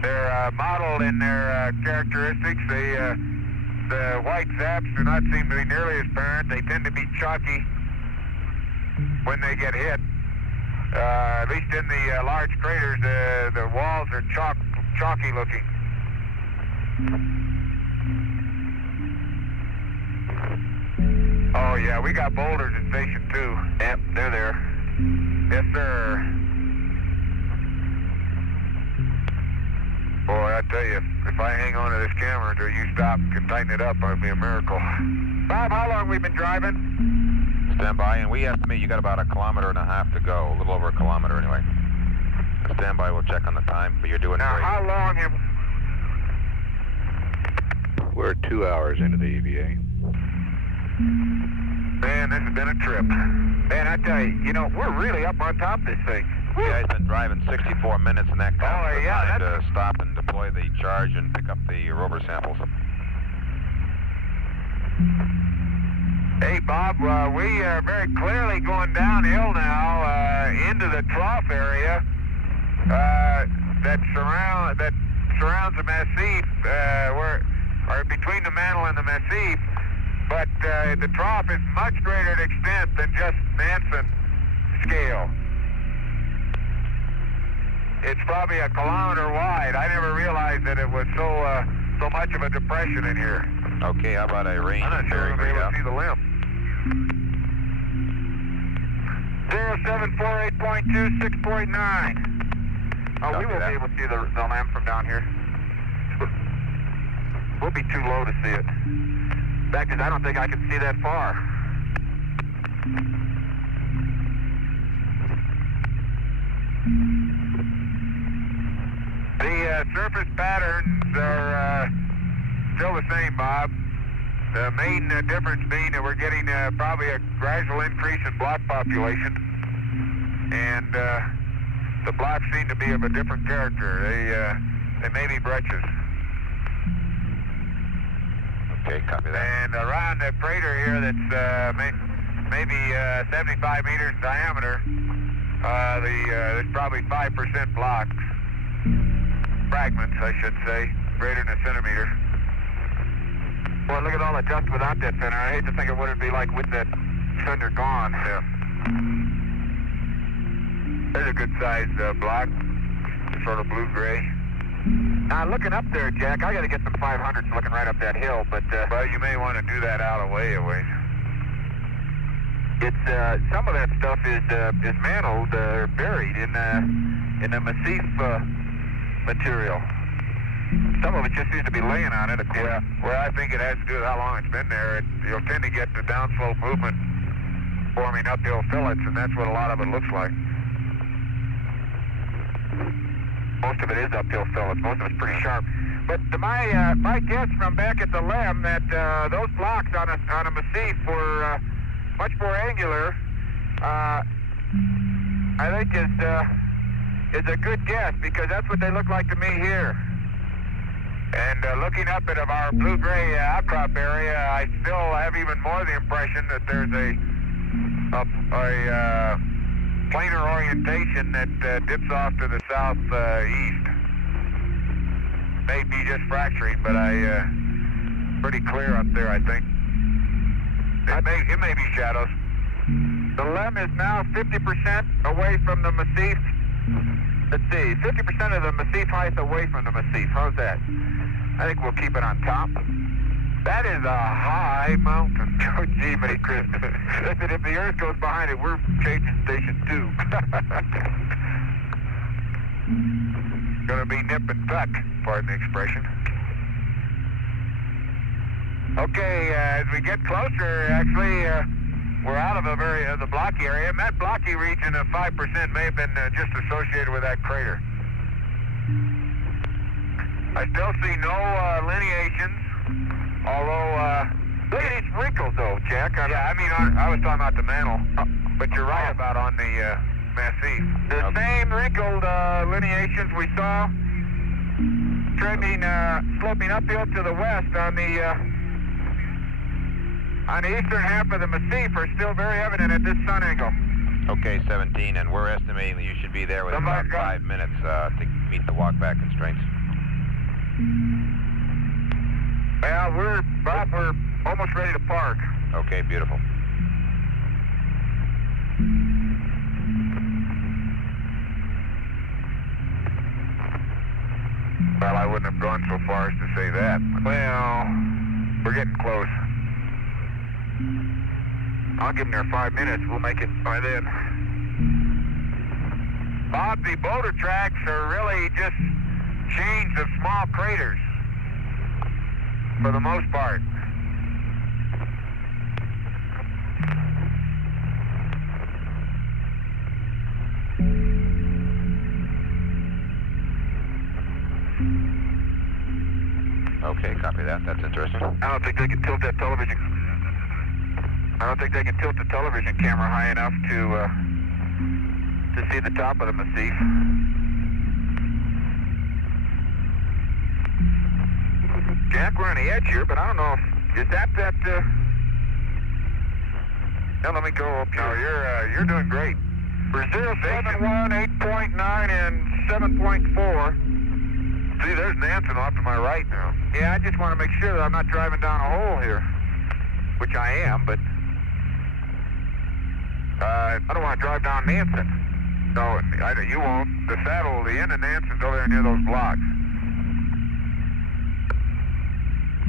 They're modeled in their characteristics. The white zaps do not seem to be nearly as apparent. They tend to be chalky when they get hit. At least in the large craters, the walls are chalky looking. Oh yeah, we got boulders at Station 2. Yep, they're there. Yes, sir. Boy, I tell you, if I hang on to this camera until you stop and can tighten it up, it'll be a miracle. Bob, how long have we been driving? Stand by, and we estimate you got about 1.5 kilometers to go, a little over 1 kilometer anyway. Stand by, we'll check on the time, but you're doing now, great. Now, how long have... We're 2 hours into the EVA. Man, this has been a trip. Man, I tell you, we're really up on top of this thing. You guys been driving 64 minutes, and that counts for time to stop and deploy the charge and pick up the rover samples. Hey, Bob, we are very clearly going downhill now into the trough area that surrounds the massif, or between the mantle and the massif. But the trough is much greater extent than just Nansen scale. It's probably a kilometer wide. I never realized that it was so much of a depression in here. Okay, how about a range? I'm not sure we'll be able to see the limb. 0748.2, 6.9. Oh, we won't be able to see the limb from down here. We'll be too low to see it. Fact is, I don't think I can see that far. The surface patterns are still the same, Bob. The main difference being that we're getting probably a gradual increase in block population, and the blocks seem to be of a different character. They may be breccias. Okay, copy that. And around the crater here that's maybe 75 meters in diameter, there's probably 5% blocks. Fragments, I should say, greater than a centimeter. Boy, look at all the dust without that fender. I hate to think of what it'd be like with that fender gone. Yeah. There's a good sized block, sort of blue-gray. Now, looking up there, Jack, I got to get some 500s looking right up that hill, but well, you may want to do that out of way a ways. It's some of that stuff is mantled or buried in the massif material. Some of it just seems to be laying on it. Yeah. Well, I think it has to do with how long it's been there. You'll tend to get the downslope movement forming uphill fillets, and that's what a lot of it looks like. Most of it is uphill fillets. Most of it's pretty sharp. But my guess from back at the limb that those blocks on a massif were much more angular. I think is a good guess, because that's what they look like to me here. And looking up at our blue-gray outcrop area, I still have even more the impression that there's a planar orientation that dips off to the southeast. May be just fracturing, but pretty clear up there, I think. It may be shadows. The limb is now 50% away from the massif. Let's see, 50% of the massif height away from the massif. How's that? I think we'll keep it on top. That is a high mountain. Oh, gee, many Christmas. Listen, if the Earth goes behind it, we're changing station 2. Gonna be nip and tuck, pardon the expression. Okay, as we get closer, actually, we're out of the blocky area, and that blocky region of 5% may have been just associated with that crater. I still see no lineations, although, look at these wrinkles though, Jack. Yeah, I mean, I was talking about the mantle, but you're right about on the massif. The same wrinkled lineations we saw trending, sloping uphill to the west on the eastern half of the massif are still very evident at this sun angle. Okay, 17, and we're estimating that you should be there within about 5 minutes to meet the walk-back constraints. Well, we're almost ready to park. Okay, beautiful. Well, I wouldn't have gone so far as to say that. Well, we're getting close. I'll give them their 5 minutes. We'll make it by then. Bob, the boulder tracks are really just chains of small craters, for the most part. Okay, copy that. That's interesting. I don't think they can tilt that television. I don't think they can tilt the television camera high enough to see the top of the massif. Jack, we're on the edge here, but I don't know if is that. Now let me go up here. No, you're doing great. For 071, 8.9, and 7.4. See, there's Nansen off to my right now. Yeah, I just want to make sure that I'm not driving down a hole here, which I am, but I don't want to drive down Nansen. No, you won't. The saddle, the end of Nansen's over there near those blocks.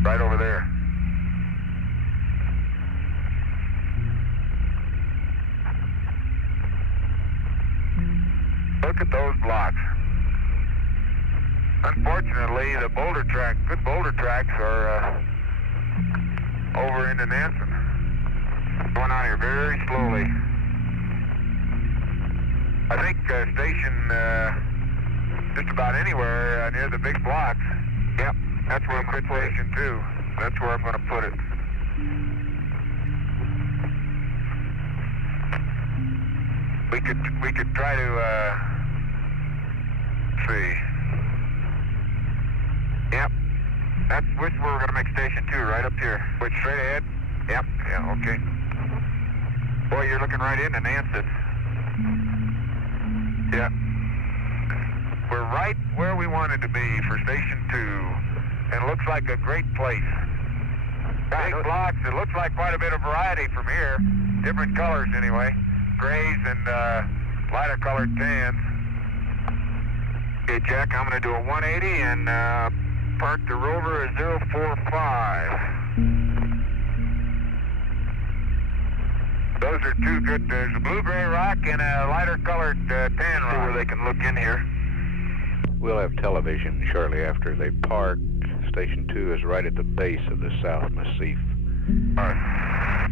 Right over there. Look at those blocks. Unfortunately, the good boulder tracks are over into Nansen. Going on here very slowly. I think station just about anywhere near the big blocks. Yep, that's where I'm going to put station 2. That's where I'm going to put it. We could try to see. Yep, that's where we're going to make station 2, right up here. Which straight ahead? Yep. Yeah. Okay. Boy, you're looking right into Nansen. Yeah. We're right where we wanted to be for station 2, and it looks like a great place. Big blocks. It looks like quite a bit of variety from here. Different colors anyway. Grays and lighter colored tans. Okay, Jack, I'm going to do a 180 and park the rover at 045. Those are two good, there's a blue-gray rock and a lighter colored tan rock where they can look in here. We'll have television shortly after they park. Station 2 is right at the base of the South Massif. All right.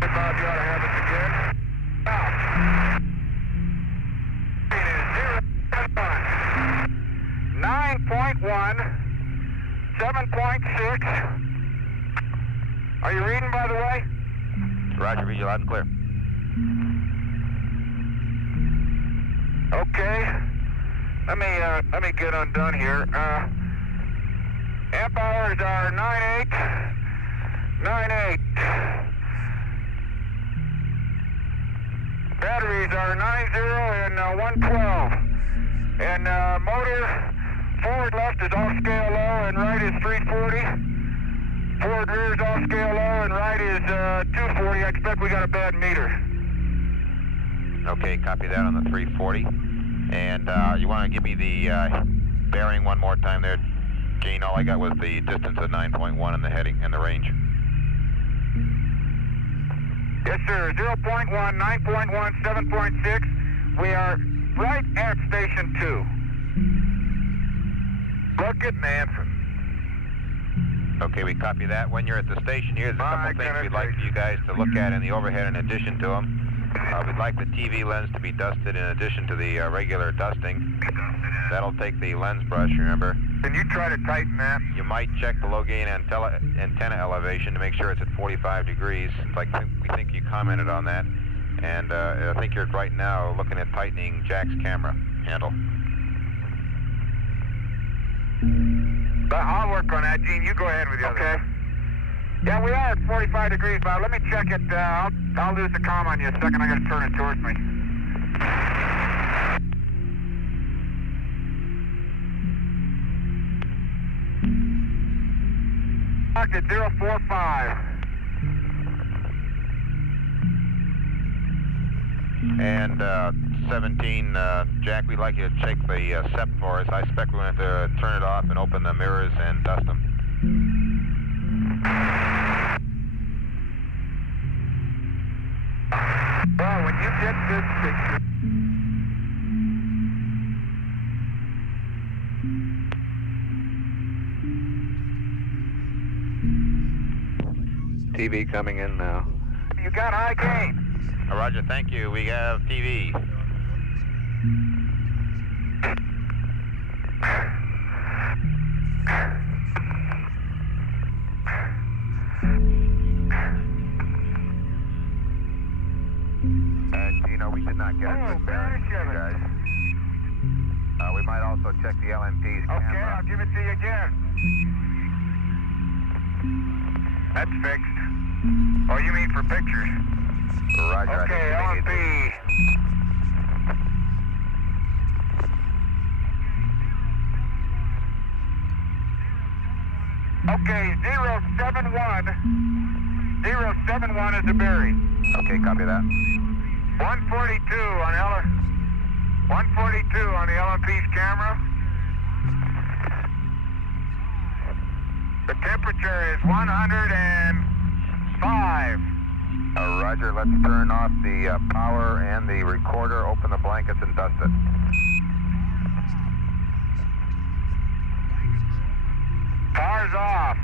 Bob, you ought to have us again. Now. 9.1, 7.6. Are you reading, by the way? Roger, read you loud and clear. Okay. Let me get undone here. Amp hours are 98. Batteries are 90 and 112. And motor forward left is off scale low and right is 340. Forward rear is off scale low and right is 240. I expect we got a bad meter. Okay, copy that on the 340. And you want to give me the bearing one more time there, Gene? All I got was the distance of 9.1 and the heading and the range. Yes, sir. 0.1, 9.1, 7.6. We are right at station 2. Look at Nansen. Okay, we copy that. When you're at the station, here's a couple things we'd like you guys to look at in the overhead in addition to them. We'd like the TV lens to be dusted in addition to the regular dusting. That'll take the lens brush, remember. Can you try to tighten that? You might check the low gain antenna elevation to make sure it's at 45 degrees. Like we think you commented on that. And I think you're right now looking at tightening Jack's camera handle. I'll work on that, Gene. You go ahead with the other. Okay. Yeah, we are at 45 degrees, Bob. Let me check it. I'll lose the comm on you a second. I got to turn it towards me. Locked at 045. And 17, Jack, we'd like you to check the SEP for us. I expect we're going to have to turn it off and open the mirrors and dust them. Well, when you get this picture... TV coming in now. You got high gain. Roger, thank you. We have TV. Gino, we did not get a good bearing from you guys. We might also check the LMP's camera. Okay, I'll give it to you again. That's fixed. Oh, you mean for pictures? Roger. Okay, LMP. Okay, 071. 071 is the berry. Okay, copy that. 142 on 142 on the LMP's camera. The temperature is 105. Roger, let's turn off the power and the recorder, open the blankets and dust it. Power's off.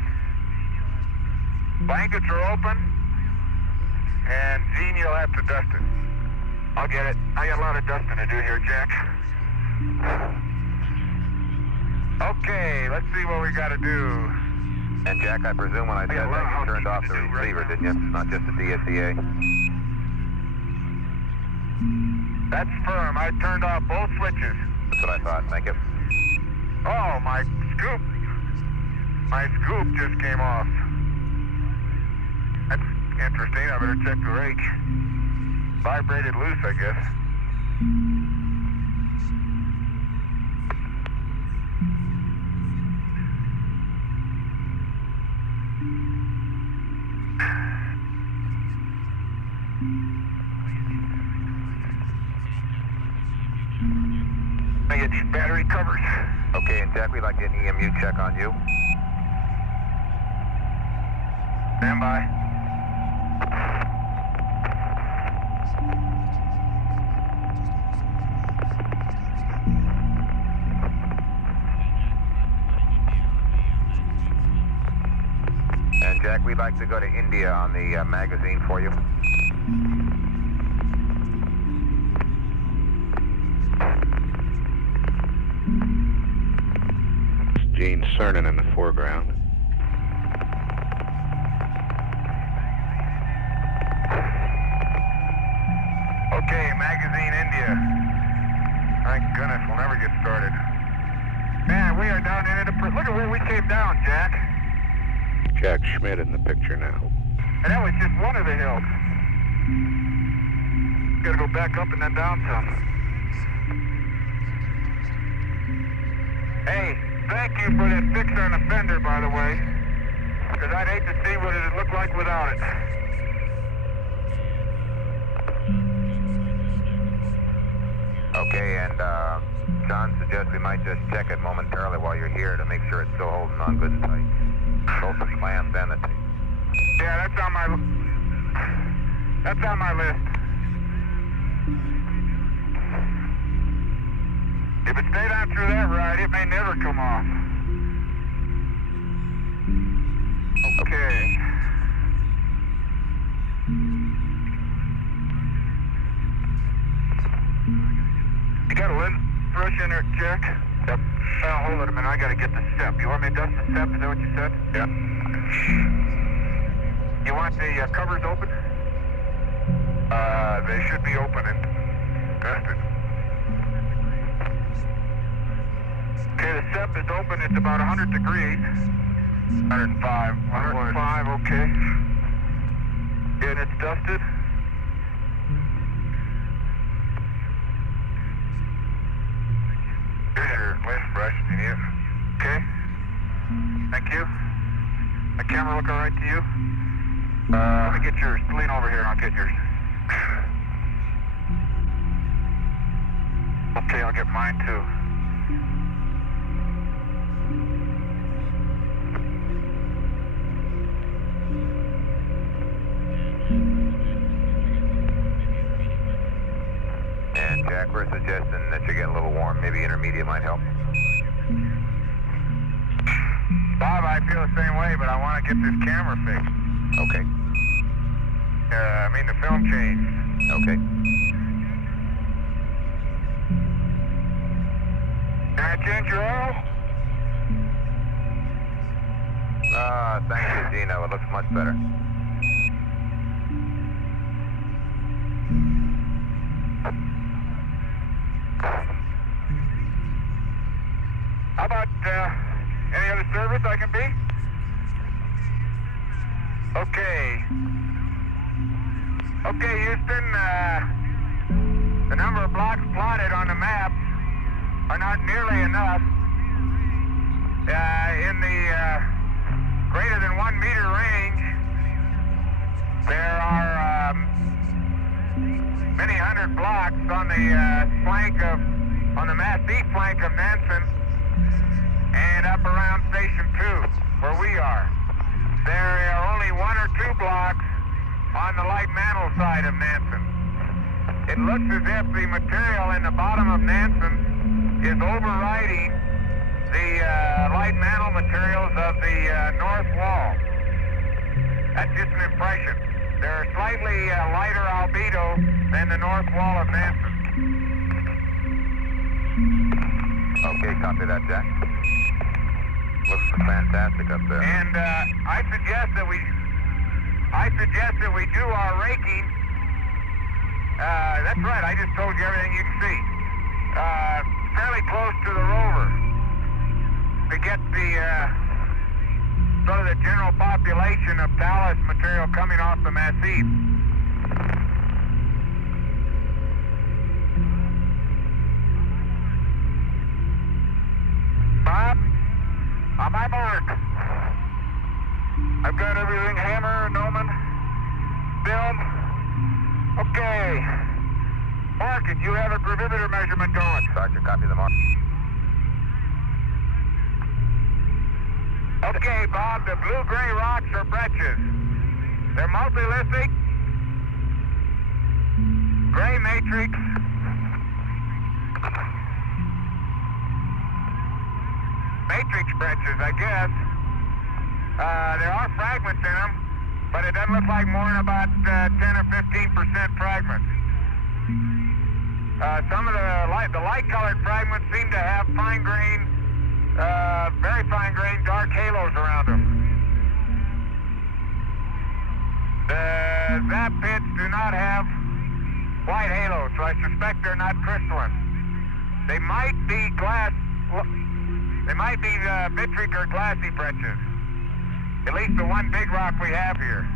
Blankets are open. And Gene, you'll have to dust it. I'll get it. I got a lot of dusting to do here, Jack. Okay, let's see what we got to do. And Jack, I presume when I said that you turned off the receiver, didn't you? Not just the DSCA? That's firm. I turned off both switches. That's what I thought. Thank you. Oh, my scoop. My scoop just came off. That's interesting. I better check the rake. Vibrated loose, I guess. I get these battery covers. Okay, and Jack, we'd like an EMU check on you. Stand by. And Jack, we'd like to go to India on the magazine for you. Gene Cernan in the foreground. Okay, magazine India. Thank goodness we'll never get started. Man, we are down into the... Look at where we came down, Jack. Jack Schmidt in the picture now. And that was just one of the hills. Gotta go back up and then down some. Hey, thank you for that fixer on the fender, by the way. Because I'd hate to see what it'd look like without it. Okay, and John suggests we might just check it momentarily while you're here to make sure it's still holding on good and tight. Both the clamps and the tape. Yeah, that's on my list. If it stayed on through that ride, it may never come off. Okay. You got a lid brush in there, Jack? Yep. Hold it a minute, I gotta get the step. You want me to dust the step? Is that what you said? Yeah. You want the covers open? They should be open and dusted. Okay, the step is open. It's about 100 degrees. 105. 105, okay. And it's dusted. Here's your lint brush if you need it. Okay. Thank you. The camera look all right to you? Let me get yours. Lean over here and I'll get yours. Okay, I'll get mine too. And Jack, we're suggesting that you get a little warm. Maybe intermediate might help. Bob, I feel the same way, but I want to get this camera fixed. Okay. I mean the film changed. Okay. Can I change your oil? Thank you, Dino. It looks much better. How about any other service I can be? Okay. Okay, Houston, the number of blocks plotted on the map are not nearly enough. In the greater than 1 meter range. There are many hundred blocks on the on the massif flank of Nansen and up around Station 2, where we are. There are only 1 or 2 blocks on the light mantle side of Nansen. It looks as if the material in the bottom of Nansen is overriding the light mantle materials of the north wall. That's just an impression. They're slightly lighter albedo than the north wall of Nansen. Okay, copy that, Jack. Looks fantastic up there. And I suggest that we do our raking. That's right, I just told you everything you can see. Fairly close to the rover to get the sort of the general population of talus material coming off the massif. Bob, on my mark. I've got everything, hammer, gnomon, film. Okay. Mark it, you have a gravimeter measurement going. Roger, copy the mark. Okay, Bob, the blue-gray rocks are breccias. They're multilithic, gray matrix, breccias, I guess. There are fragments in them, but it doesn't look like more than about 10 or 15% fragments. Some of the light-colored fragments seem to have fine-grained, very fine-grained dark halos around them. The zap pits do not have white halos, so I suspect they're not crystalline. They might be vitric or glassy breccias. At least the one big rock we have here.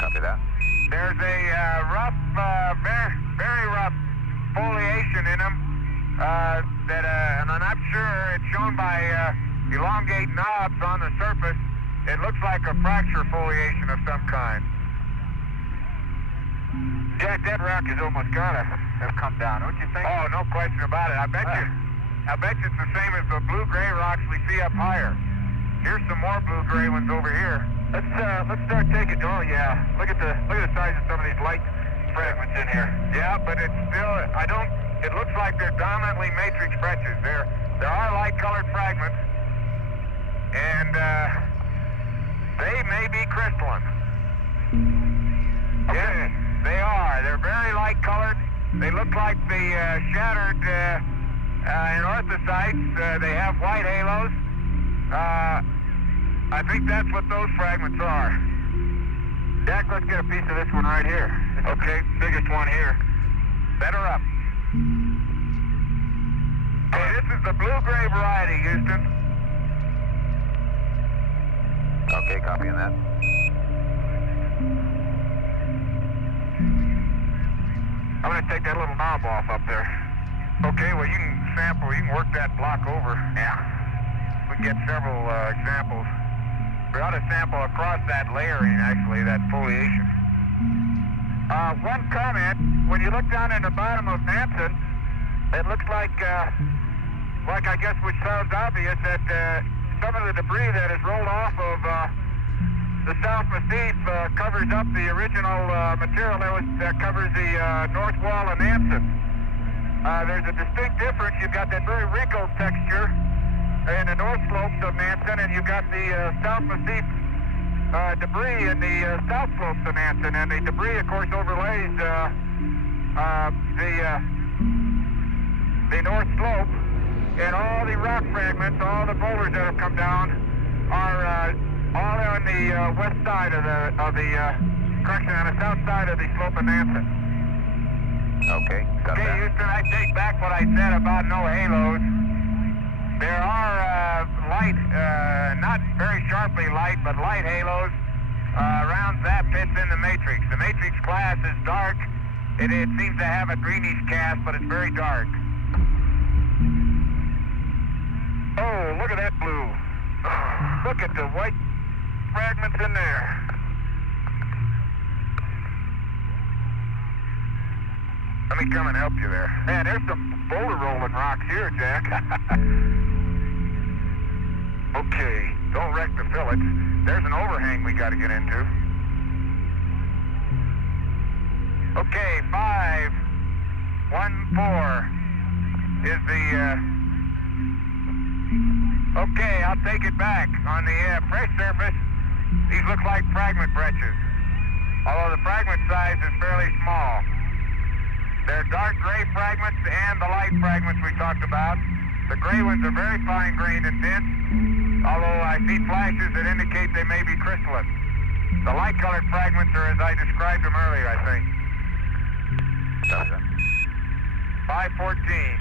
Copy that. There's a rough, very rough foliation in them. And I'm not sure it's shown by elongate knobs on the surface. It looks like a fracture foliation of some kind. Jack, that rock is almost gotta have come down, don't you think? Oh, no question about it. I bet you it's the same as the blue-gray rocks we see up higher. Here's some more blue-gray ones over here. Let's start taking. Oh yeah, look at the size of some of these light fragments in here. Yeah, but it's still. It looks like they're dominantly matrix breccias. There are light-colored fragments, and they may be crystalline. Okay. Yes, they are. They're very light-colored. They look like the shattered anorthosites. They have white halos. I think that's what those fragments are. Jack, let's get a piece of this one right here. Okay, biggest one here. Set her up. Hey, this is the blue-gray variety, Houston. Okay, copying that. I'm going to take that little knob off up there. Okay, well, you can work that block over. Yeah. We can get several examples. We ought to sample across that layering, actually, that foliation. One comment, when you look down in the bottom of Nansen, it looks like I guess, which sounds obvious, that some of the debris that has rolled off of the South Massif covers up the original material that covers the north wall of Nansen. There's a distinct difference. You've got that very wrinkled texture in the north slopes of Nansen, and you've got the South Massif debris in the south slopes of Nansen, and the debris, of course, overlays the north slope, and all the rock fragments, all the boulders that have come down are all on the west side of the correction, on the south side of the slope of Nansen. Okay, got that. Okay, Houston, I take back what I said about no halos. There are light, not very sharply light, but light halos around zap pits in the matrix. The matrix glass is dark. It seems to have a greenish cast, but it's very dark. Oh, look at that blue. Look at the white fragments in there. Let me come and help you there. Man, there's some boulder rolling rocks here, Jack. Okay, don't wreck the fillets. There's an overhang we got to get into. Okay, 514 is the, okay, I'll take it back. On the fresh surface, these look like fragment breccias, although the fragment size is fairly small. They're dark gray fragments and the light fragments we talked about. The gray ones are very fine-grained and dense, although I see flashes that indicate they may be crystalline. The light-colored fragments are as I described them earlier, I think. 514.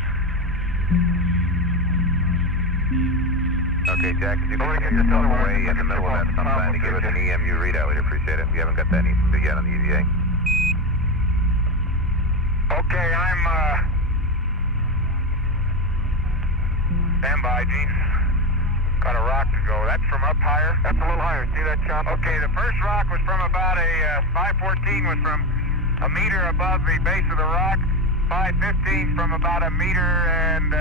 Okay, Jack, if you can get yourself away in the middle of that sometime to give us an EMU readout, we'd appreciate it. We haven't got that yet on the EVA. Okay, I'm, stand by, Gene. Got a rock to go. That's from up higher? That's a little higher. See that chop? Okay, the first rock was from about 514 was from a meter above the base of the rock. 515 from about 1.5 meters.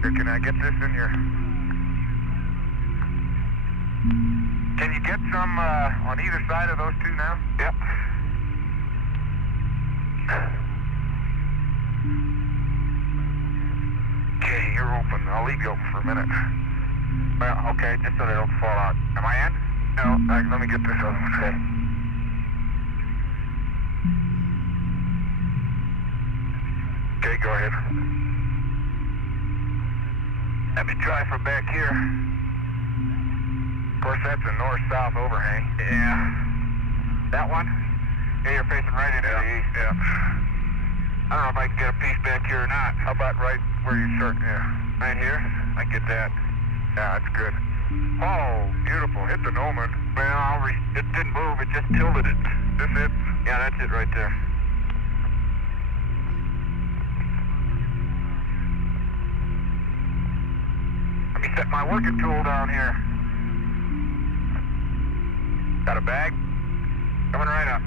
Here, can I get this in here? Can you get some on either side of those two now? Yep. Okay, you're open. I'll leave you open for a minute. Well, okay, just so they don't fall out. Am I in? No. Let me get this other one. Okay. Okay, go ahead. Let me try from back here. Of course, that's a north-south overhang. Yeah. That one? Yeah, you're facing right into the east. Yeah. I don't know if I can get a piece back here or not. How about right where you're short? Yeah. Right here? I get that. Yeah, that's good. Oh, beautiful. Hit the gnomon. Well, it didn't move. It just tilted it. This it? Yeah, that's it right there. Let me set my working tool down here. Got a bag? Coming right up.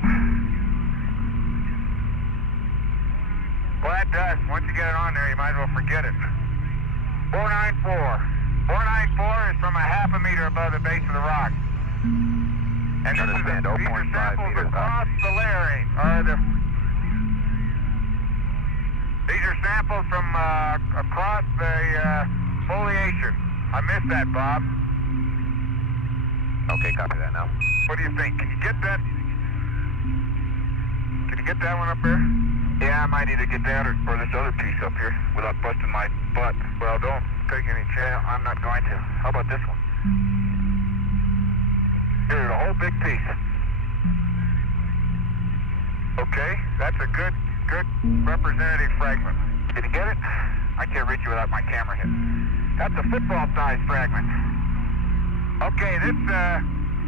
Well, that does. Once you get it on there, you might as well forget it. 494. 494 is from 0.5 meter above the base of the rock. And these are samples across the layering. These are samples from across the foliation. I missed that, Bob. Okay, copy that now. What do you think? Can you get that? Can you get that one up there? Yeah, I might either get that or this other piece up here without busting my butt. Well, don't take any chance. I'm not going to. How about this one? Here, the whole big piece. Okay, that's a good representative fragment. Can you get it? I can't reach you without my camera hit. That's a football-sized fragment. Okay, this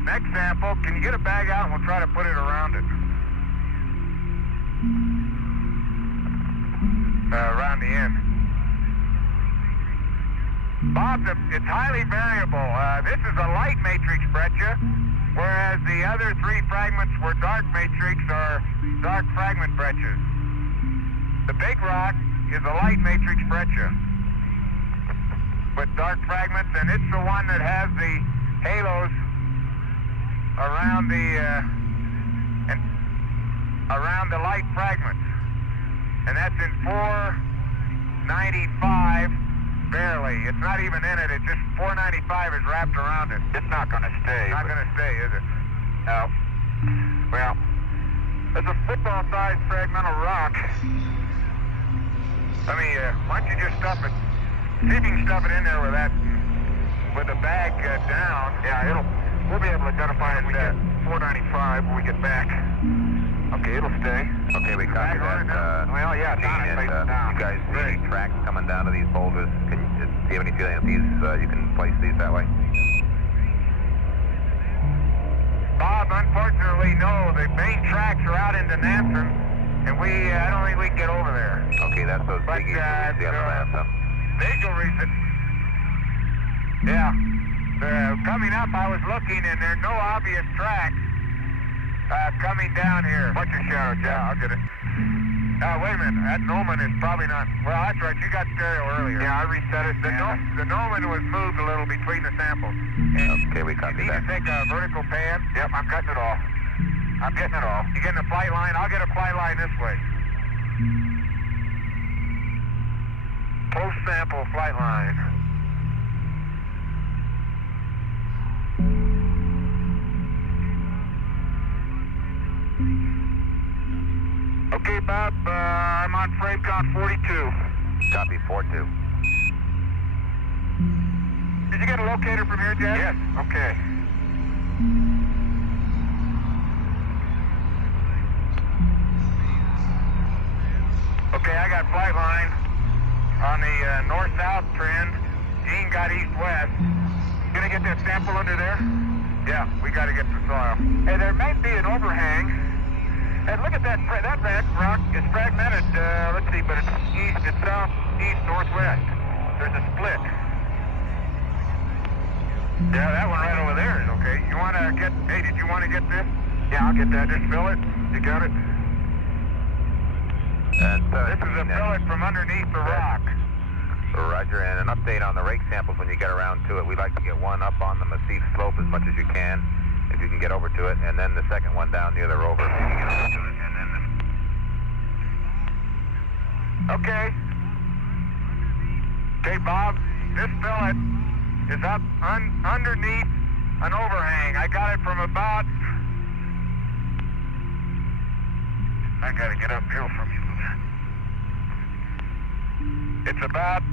next sample, can you get a bag out and we'll try to put it around it? Around the end. Bob, it's highly variable. This is a light matrix breccia, whereas the other three fragments were dark matrix or dark fragment breccias. The big rock is a light matrix breccia with dark fragments, and it's the one that has the halos around the light fragments. And that's in 495, barely. It's not even in it. It's just 495 is wrapped around it. It's not going to stay. It's not going to stay, is it? No. Well, it's a football-sized fragmental rock. Let me, why don't you just stuff it? See if you can stuff it in there with the bag down. Yeah, we'll be able to identify it when we get 495 when we get back. Okay, it'll stay. Okay, we copy that. Well, yeah, it's on it, face down. You guys see any tracks coming down to these boulders? Do you have any feeling that these, you can place these that way? Bob, unfortunately, no. The main tracks are out into Nansen, and I don't think we can get over there. Okay, that's those biggies that we see on the map, so. Visual reason. Yeah. Coming up, I was looking, and there's no obvious tracks coming down here. What's your shadow, Jeff? Yeah, I'll get it. Wait a minute. That Noman is probably not... Well, that's right. You got stereo earlier. Yeah, I reset it. The Noman was moved a little between the samples. Okay, we copy that. You need to take a vertical pan. Yep, I'm cutting it off. I'm getting it off. You getting a flight line? I'll get a flight line this way. Post-sample flight line. Okay, Bob, I'm on frame count 42. Copy, 4-2. Did you get a locator from here, Jack? Yes. Okay. Okay, I got flight line on the north-south trend. Gene got east-west. Gonna get that sample under there? Yeah, we gotta get the soil. Hey, there may be an overhang. Hey, look at that rock is fragmented. Let's see, but it's east, it's south, east, northwest. There's a split. Yeah, that one right over there is okay. You want to get, hey, did you want to get this? Yeah, I'll get that. Just fill it. You got it? This is a fillet from underneath the rock. Roger, and an update on the rake samples when you get around to it. We'd like to get one up on the massif slope as much as you can, if you can get over to it, and then the second one down near the rover if you can get over to it. And then Okay. Okay, Bob, this fillet is up underneath an overhang. I got it from about... I got to get uphill from you. It's about,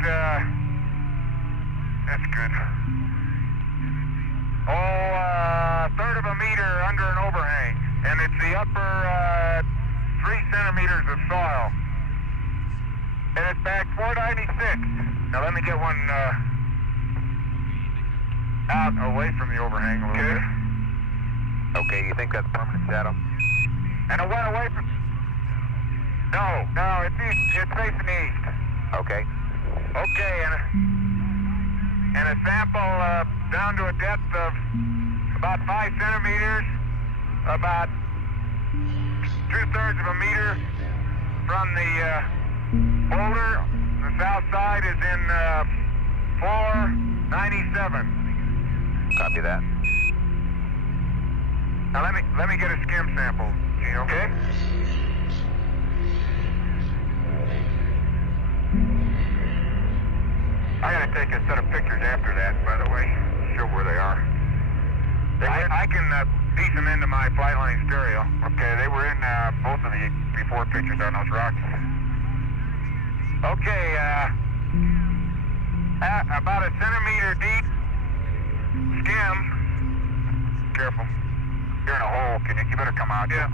that's good. A third of a meter under an overhang. And it's the upper 3 centimeters of soil. And it's back 496. Now let me get one out away from the overhang a little bit. Okay, you think that's permanent shadow? And it went away from... No, it's east. It's facing east. Okay. Okay, and a sample down to a depth of about 5 centimeters, about 2/3 of a meter from the boulder. The south side is in 497. Copy that. Now let me get a skim sample, Gene, okay? I gotta take a set of pictures after that, by the way, show where they are. I can piece them into my flight line stereo. Okay, they were in both of the before pictures on those rocks. Okay, about a centimeter deep skim. Careful. You're in a hole. You better come out. Yeah.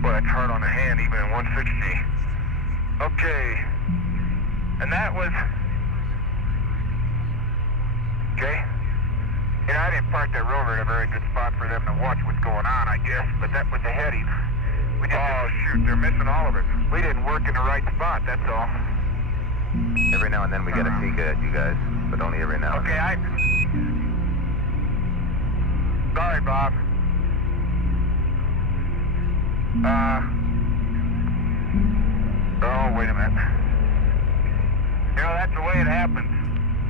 Boy, that's hard on the hand, even in 160. Okay. And that was... Okay. You know, I didn't park that rover at a very good spot for them to watch what's going on, I guess, but that was the heading. Shoot, they're missing all of it. We didn't work in the right spot, that's all. Every now and then we get a peek at you guys, but only every now and then. Okay, Sorry, Bob. Oh, wait a minute. You know, that's the way it happens.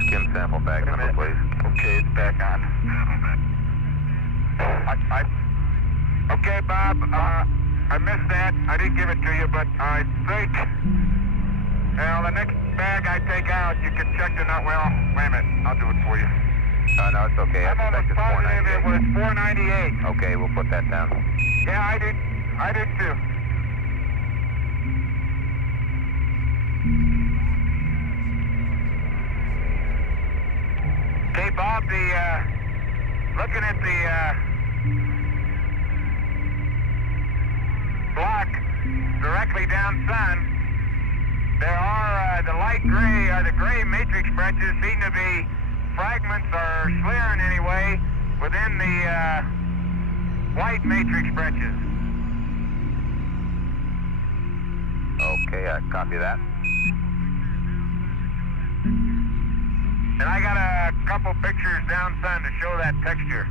Skim sample back number, please. Okay, it's back on. Okay, Bob, I missed that. I didn't give it to you, but I think... Well, the next bag I take out, you can check the nut. Well, wait a minute. I'll do it for you. No, it's okay. I'm almost positive it was 498. Okay, we'll put that down. Yeah, I did too. Okay, Bob, looking at the block directly down sun, there are the light gray, the gray matrix branches seem to be fragments or slurring anyway within the white matrix branches. Okay, I copy that. And I got a couple pictures down sun to show that texture.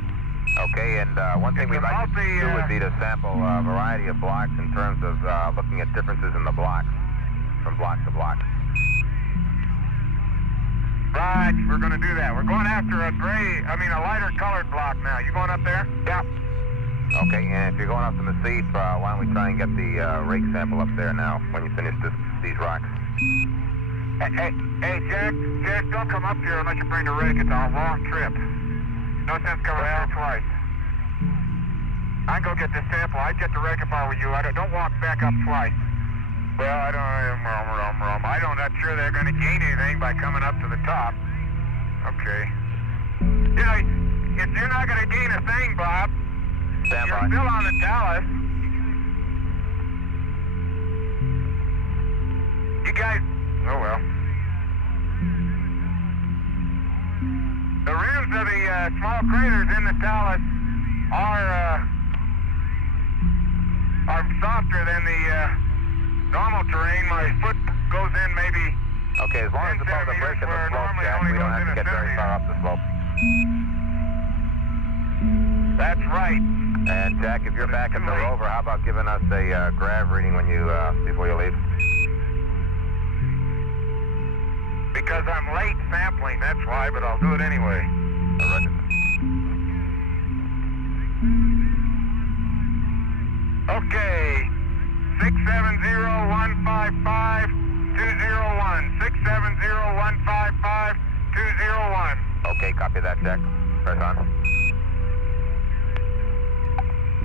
Okay, and one thing we'd like to do would be to sample a variety of blocks in terms of looking at differences in the blocks from block to block. Right, we're going to do that. We're going after a lighter colored block now. You going up there? Yeah. Okay, and if you're going up the massif, why don't we try and get the rake sample up there now when you finish these rocks? Hey, Jack, don't come up here unless you bring the rake. It's a long trip. No sense coming around twice. I can go get this sample. I'd get the rake if I were you. Don't walk back up twice. Well, I'm not sure they're going to gain anything by coming up to the top. Okay. You know, if you're not going to gain a thing, Bob, Stand you're by. still on the talus. You guys, oh well. The rims of the small craters in the talus are softer than the normal terrain. My foot goes in maybe. Okay, as long as it's above the break of the slope, Jack, we don't have to get very far up the slope. That's right. And Jack, if you're back at the rover, how about giving us a grav reading when you before you leave? Because I'm late sampling, that's why, but I'll do it anyway. Roger. Okay. 670-155-201. 670-155-201. Okay, copy that, Jack. Press on.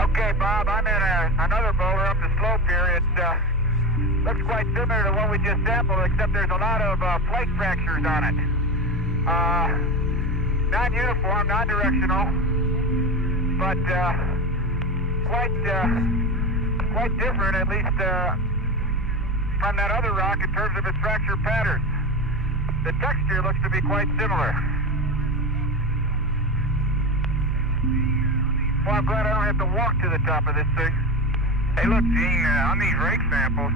Okay, Bob, I'm in another boulder up the slope here. It looks quite similar to what we just sampled, except there's a lot of plate fractures on it. Non-uniform, non-directional, but quite different, at least from that other rock in terms of its fracture pattern. The texture looks to be quite similar. Well, I'm glad I don't have to walk to the top of this thing. Hey, look, Gene, on these rake samples,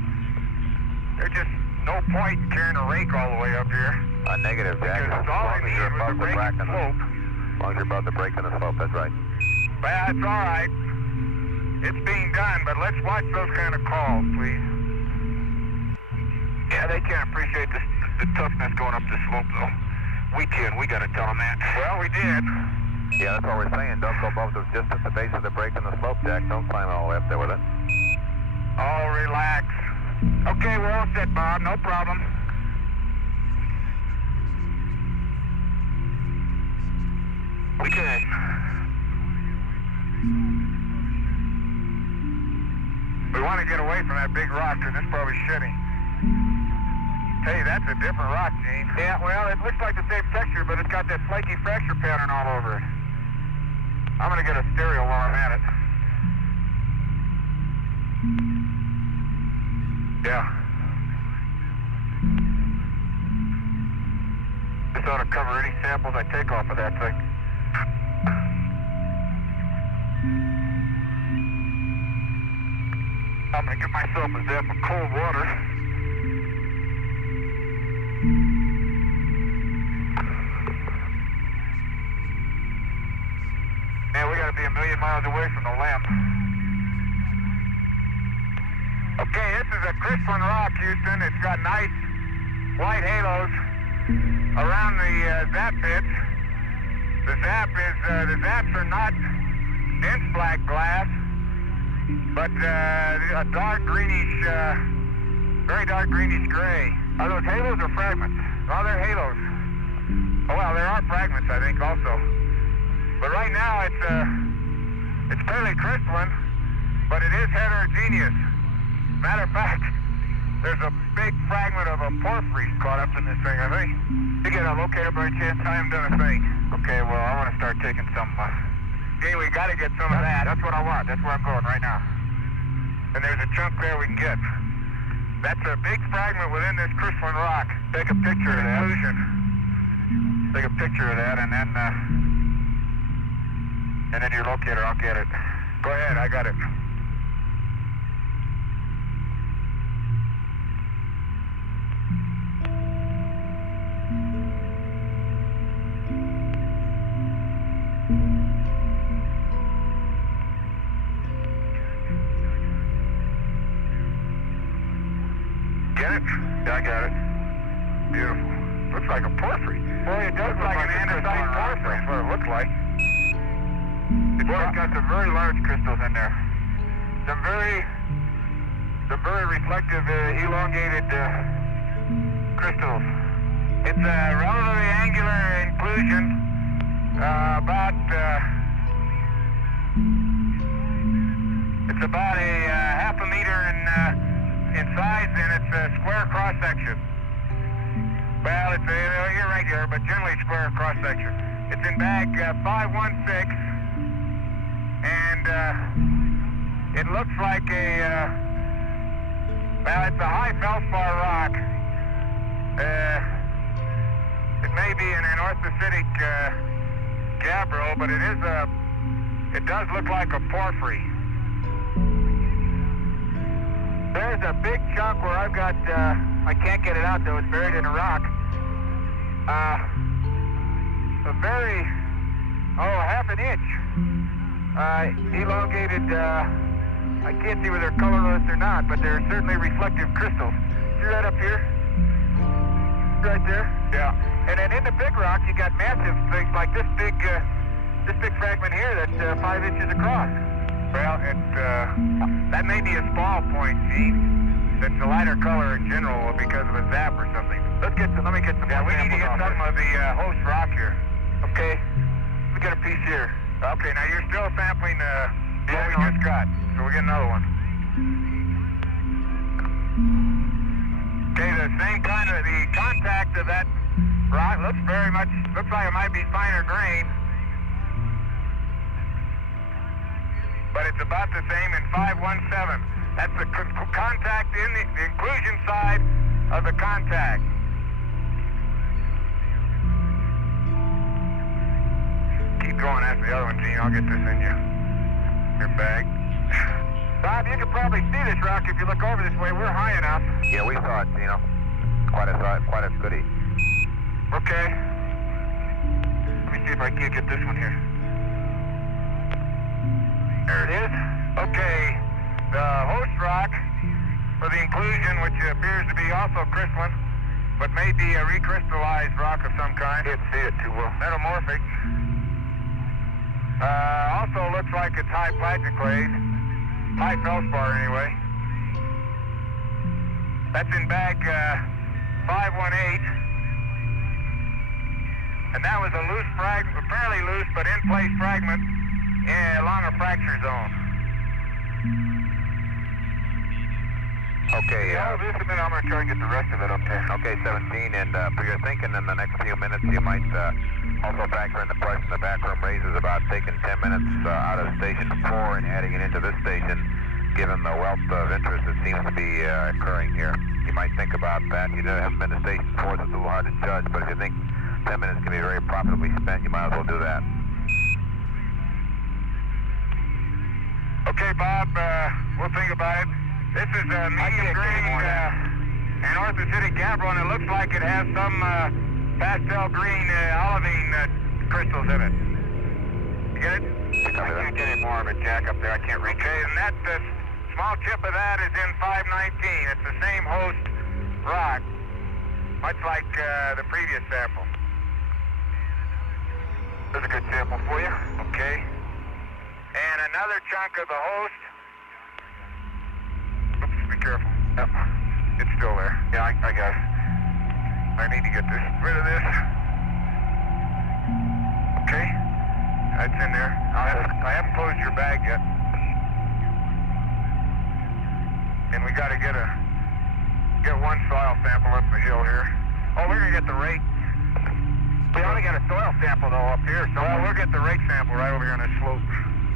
there's just no point in carrying a rake all the way up here. Negative, Jack. Because As long as you're above the break break and and slope. as long as you're above the break and the slope, that's right. Well, that's all right. It's being done, but let's watch those kind of calls, please. Yeah, they can't appreciate the toughness going up the slope, though. We can. We got to tell them that. Well, we did. Yeah, that's what we're saying. Don't go above just at the base of the break and the slope, Jack. Don't climb all the way up there with it. Oh, relax. Okay, we're all set, Bob. No problem. Okay. We want to get away from that big rock because it's probably shitty. Hey, that's a different rock, Gene. Yeah, well, it looks like the same texture, but it's got that flaky fracture pattern all over it. I'm going to get a stereo while I'm at it. Yeah. This ought to cover any samples I take off of that thing. I'm going to give myself a dip of cold water. Man, we got to be a million miles away from the lamp. Okay, this is a crystalline rock, Houston. It's got nice white halos around the zap pits. The zaps are not dense black glass, but a dark greenish, very dark greenish gray. Are those halos or fragments? Oh, they're halos. Oh, well, there are fragments, I think, also. But right now, it's fairly crystalline, but it is heterogeneous. Matter of fact, there's a big fragment of a porphyry caught up in this thing, I think. You get a locator by chance? I haven't done a thing. Okay, well, I want to start taking some, we got to get some of that. That's what I want. That's where I'm going right now. And there's a chunk there we can get. That's a big fragment within this crystalline rock. Take a picture of that. Take a picture of that, and then your locator, I'll get it. Go ahead, I got it. I got it. Beautiful. Looks like a porphyry. Boy, it does look like an andesite porphyry. That's what it looks like. It's got some very large crystals in there. Some very reflective, elongated crystals. It's a relatively angular inclusion, it's about a half a meter in size, and it's a square cross section. Well, it's irregular, but generally square cross section. It's in bag 516, and it looks like it's a high feldspar rock. It may be an anorthositic gabbro, but it does look like a porphyry. There's a big chunk where I've got, I can't get it out though, it's buried in a rock. A very, half an inch, elongated, I can't see whether they're colorless or not, but they're certainly reflective crystals. See that up here? Right there? Yeah. And then in the big rock, you got massive things like this big fragment here that's 5 inches across. Well, that may be a spall point, Gene. That's a lighter color in general because of a zap or something. Let me get some. Yeah, we need to get some of the host rock here. Okay. We got a piece here. Okay, now you're still sampling what we just got, so we get another one. Okay, the same kind of the contact of that rock looks like it might be finer grain. But it's about the same in 517. That's the contact in the inclusion side of the contact. Keep going after the other one, Gene. I'll get this in your bag. Bob, you can probably see this rock if you look over this way. We're high enough. Yeah, we saw it, Gino. Quite a goodie. Okay. Let me see if I can't get this one here. There it is. Okay, the host rock for the inclusion, which appears to be also crystalline, but may be a recrystallized rock of some kind. Can't see it too well. Metamorphic. Also looks like it's high plagioclase. High feldspar anyway. That's in bag 518. And that was a loose fragment, fairly loose but in place fragment along a fracture zone. Okay, just a minute, I'm going to try and get the rest of it up there. Okay, 17, and for your thinking in the next few minutes, you might also factor in the price in the back room raises about taking 10 minutes out of station 4 and adding it into this station, given the wealth of interest that seems to be occurring here. You might think about that. You haven't been to station 4, so it's a little hard to judge, but if you think 10 minutes can be very profitably spent, you might as well do that. Okay, Bob, we'll think about it. This is a medium green anorthositic gabbro, and it looks like it has some pastel green olivine crystals in it. You get it? I can't get any more of it, Jack, up there. I can't reach it. Okay, and that small chip of that is in 519. It's the same host rock, much like the previous sample. There's a good sample for you. Okay. And another chunk of the host. Oops, be careful. Yep. It's still there. Yeah, I got it. I need to get rid of this. Okay. That's in there. I haven't closed your bag yet. And we got to get one soil sample up the hill here. Oh, we're going to get the rake. We only got a soil sample, though, up here. So we'll get the rake sample right over here on this slope.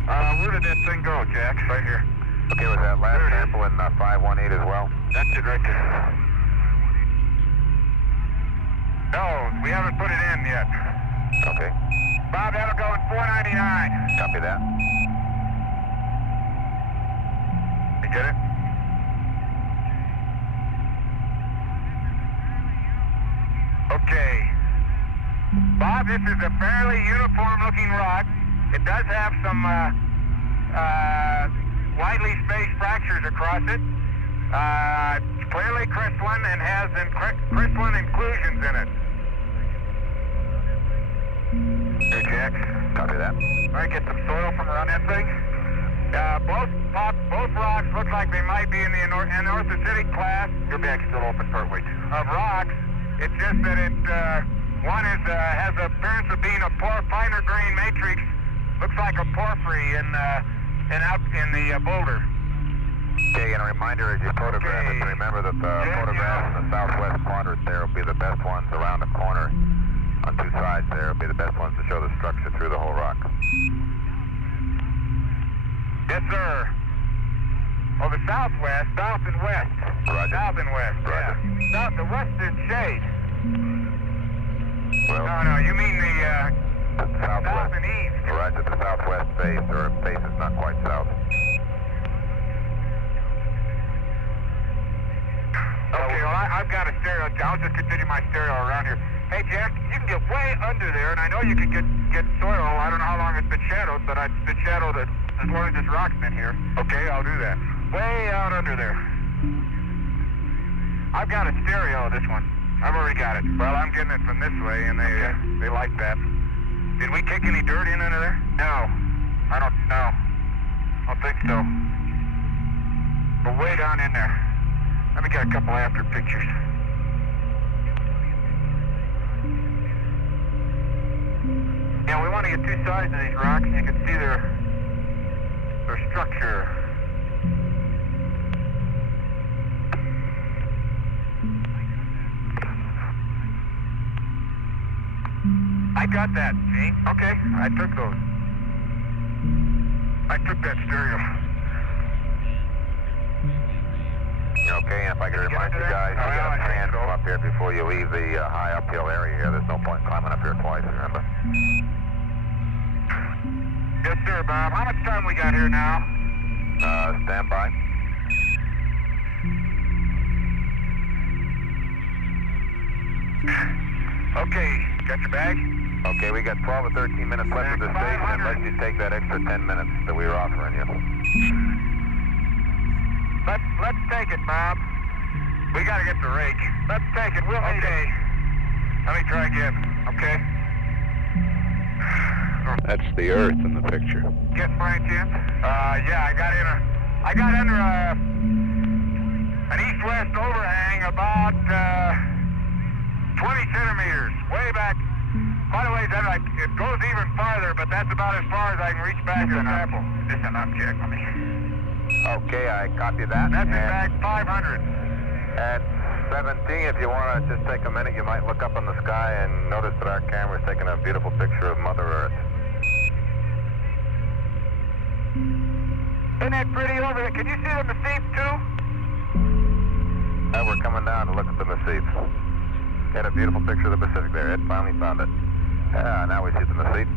Where did that thing go, Jack? Right here. Okay, was that last sample in 518 as well? That's it right there. No, we haven't put it in yet. Okay. Bob, that'll go in 499. Copy that. You get it? Okay. Bob, this is a fairly uniform-looking rock. It does have some widely spaced fractures across it. Clearly crystalline and has crystalline inclusions in it. Here, Jack. Copy that. All right, get some soil from around that thing. Both rocks look like they might be in the anorthositic class. Your bag's still open, Pertwee. Of rocks. It's just that one has the appearance of being a finer grain matrix. Looks like a porphyry out in the boulder. Okay, and a reminder as you photograph it, to remember that the photographs in the southwest quadrant there will be the best ones around the corner. On two sides there will be the best ones to show the structure through the whole rock. Yes, sir. Oh, the southwest, south and west. Roger. South and west, Roger. yeah. The west is shade. Well, No, you mean the southwest. south and east. Roger, the southwest face, or face is not quite south. Okay, well, I've got a stereo. I'll just continue my stereo around here. Hey, Jack, you can get way under there, and I know you can get soil. I don't know how long it's been shadowed, but it's been shadowed as long as this rock's been here. Okay, I'll do that. Way out under there. I've got a stereo, this one. I've already got it. Well, I'm getting it from this way, and they like that. Did we kick any dirt in under there? No. I don't think so. But way down in there. Let me get a couple after pictures. Yeah, we want to get two sides of these rocks, and you can see their structure. I got that, Gene. Okay, I took those. I took that stereo. Okay, and if I could remind you guys, you got to stand up here before you leave the high uphill area here. There's no point climbing up here twice, remember? Yes, sir, Bob. How much time we got here now? Stand by. Okay, got your bag? Okay, we got 12 or 13 minutes left of the station, unless you take that extra 10 minutes that we were offering you. Let's take it, Bob. We gotta get the rake. Let's take it. We'll need it. Let me try again. Okay. That's the Earth in the picture. Get by any chance? Yeah, I got under an east-west overhang about 20 centimeters, way back. By the way, it goes even farther, but that's about as far as I can reach back to the sample. This is an object, let me. Okay, I copy that. That's in back 500. At 17, if you want to just take a minute, you might look up in the sky and notice that our camera is taking a beautiful picture of Mother Earth. Isn't that pretty over there? Can you see the massif too? We're coming down to look at the massif. Got a beautiful picture of the Pacific there. Ed finally found it. Now we see the massif.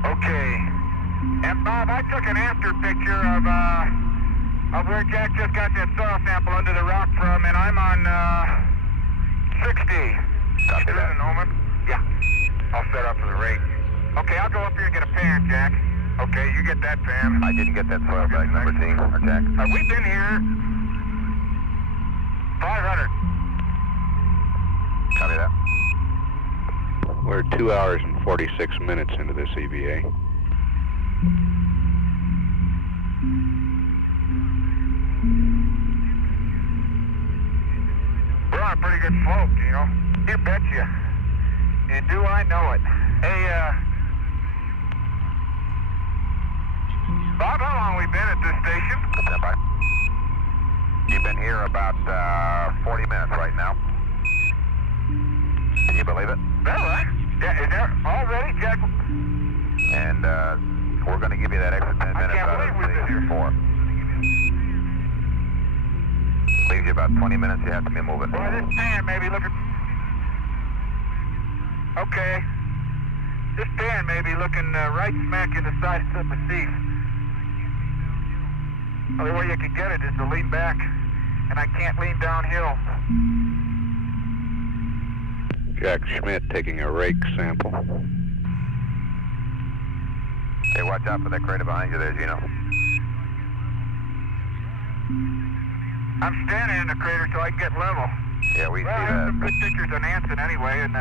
Okay. And Bob, I took an after picture of where Jack just got that soil sample under the rock from, and I'm on 60. Copy that. In a moment? Yeah. I'll set up for the rate. Okay, I'll go up here and get a pan, Jack. Okay, you get that pan. I didn't get that soil bag number, Dean, or Jack. We've been here 500. Copy that. We're 2 hours and 46 minutes into this EVA. We're on a pretty good slope, you know. You betcha. And do I know it. Hey, Bob, how long we been at this station? Stand by. You've been here about 40 minutes right now. Can you believe it? Is that right? Yeah, is there already, Jack? And we're going to give you that extra 10 minutes can't out believe of we've been station 4. Leaves you about 20 minutes. You have to be moving. Boy, this pan may be looking... Okay. This pan may be looking right smack in the side of the massif. The only way you can get it is to lean back, and I can't lean downhill. Jack Schmidt taking a rake sample. Hey, watch out for that crater behind you there, Gino. I'm standing in the crater so I can get level. Yeah, we see I have that. some good pictures on Anson anyway, and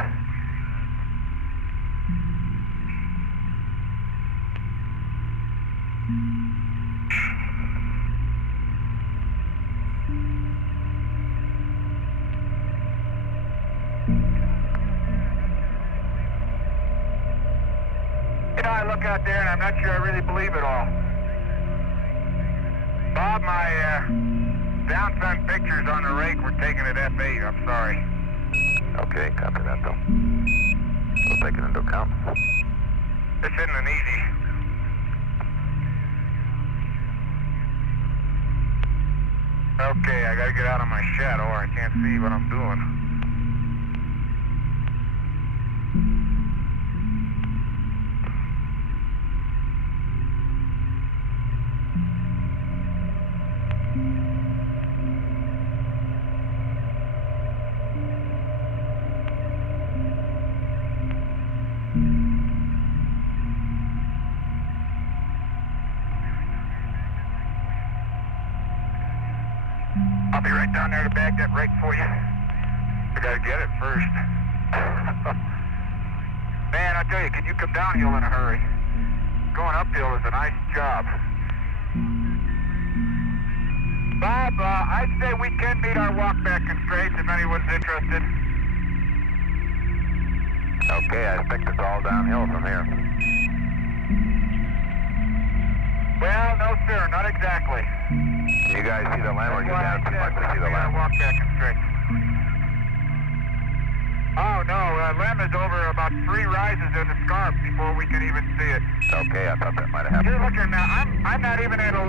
you know, I look out there and I'm not sure I really believe it all. Bob, my downsun pictures on the rake were taken at F8. I'm sorry. Okay, copy that, though. We'll take it into account. This isn't an easy. Okay, I gotta get out of my shadow or I can't see what I'm doing. I'll be right down there to bag that rake for you. I gotta get it first. Man, I tell you, can you come downhill in a hurry? Going uphill is a nice job. Bob, I'd say we can meet our walkback constraints if anyone's interested. Okay, I expect it's all downhill from here. Well, no sir, not exactly. You guys see the limb, or you That's guys why I like to said see the we gotta limb? walk back and straight. Oh no, limb is over about 3 rises in the scarp before we can even see it. Okay, I thought that might have You're happened. looking now. I'm not even at a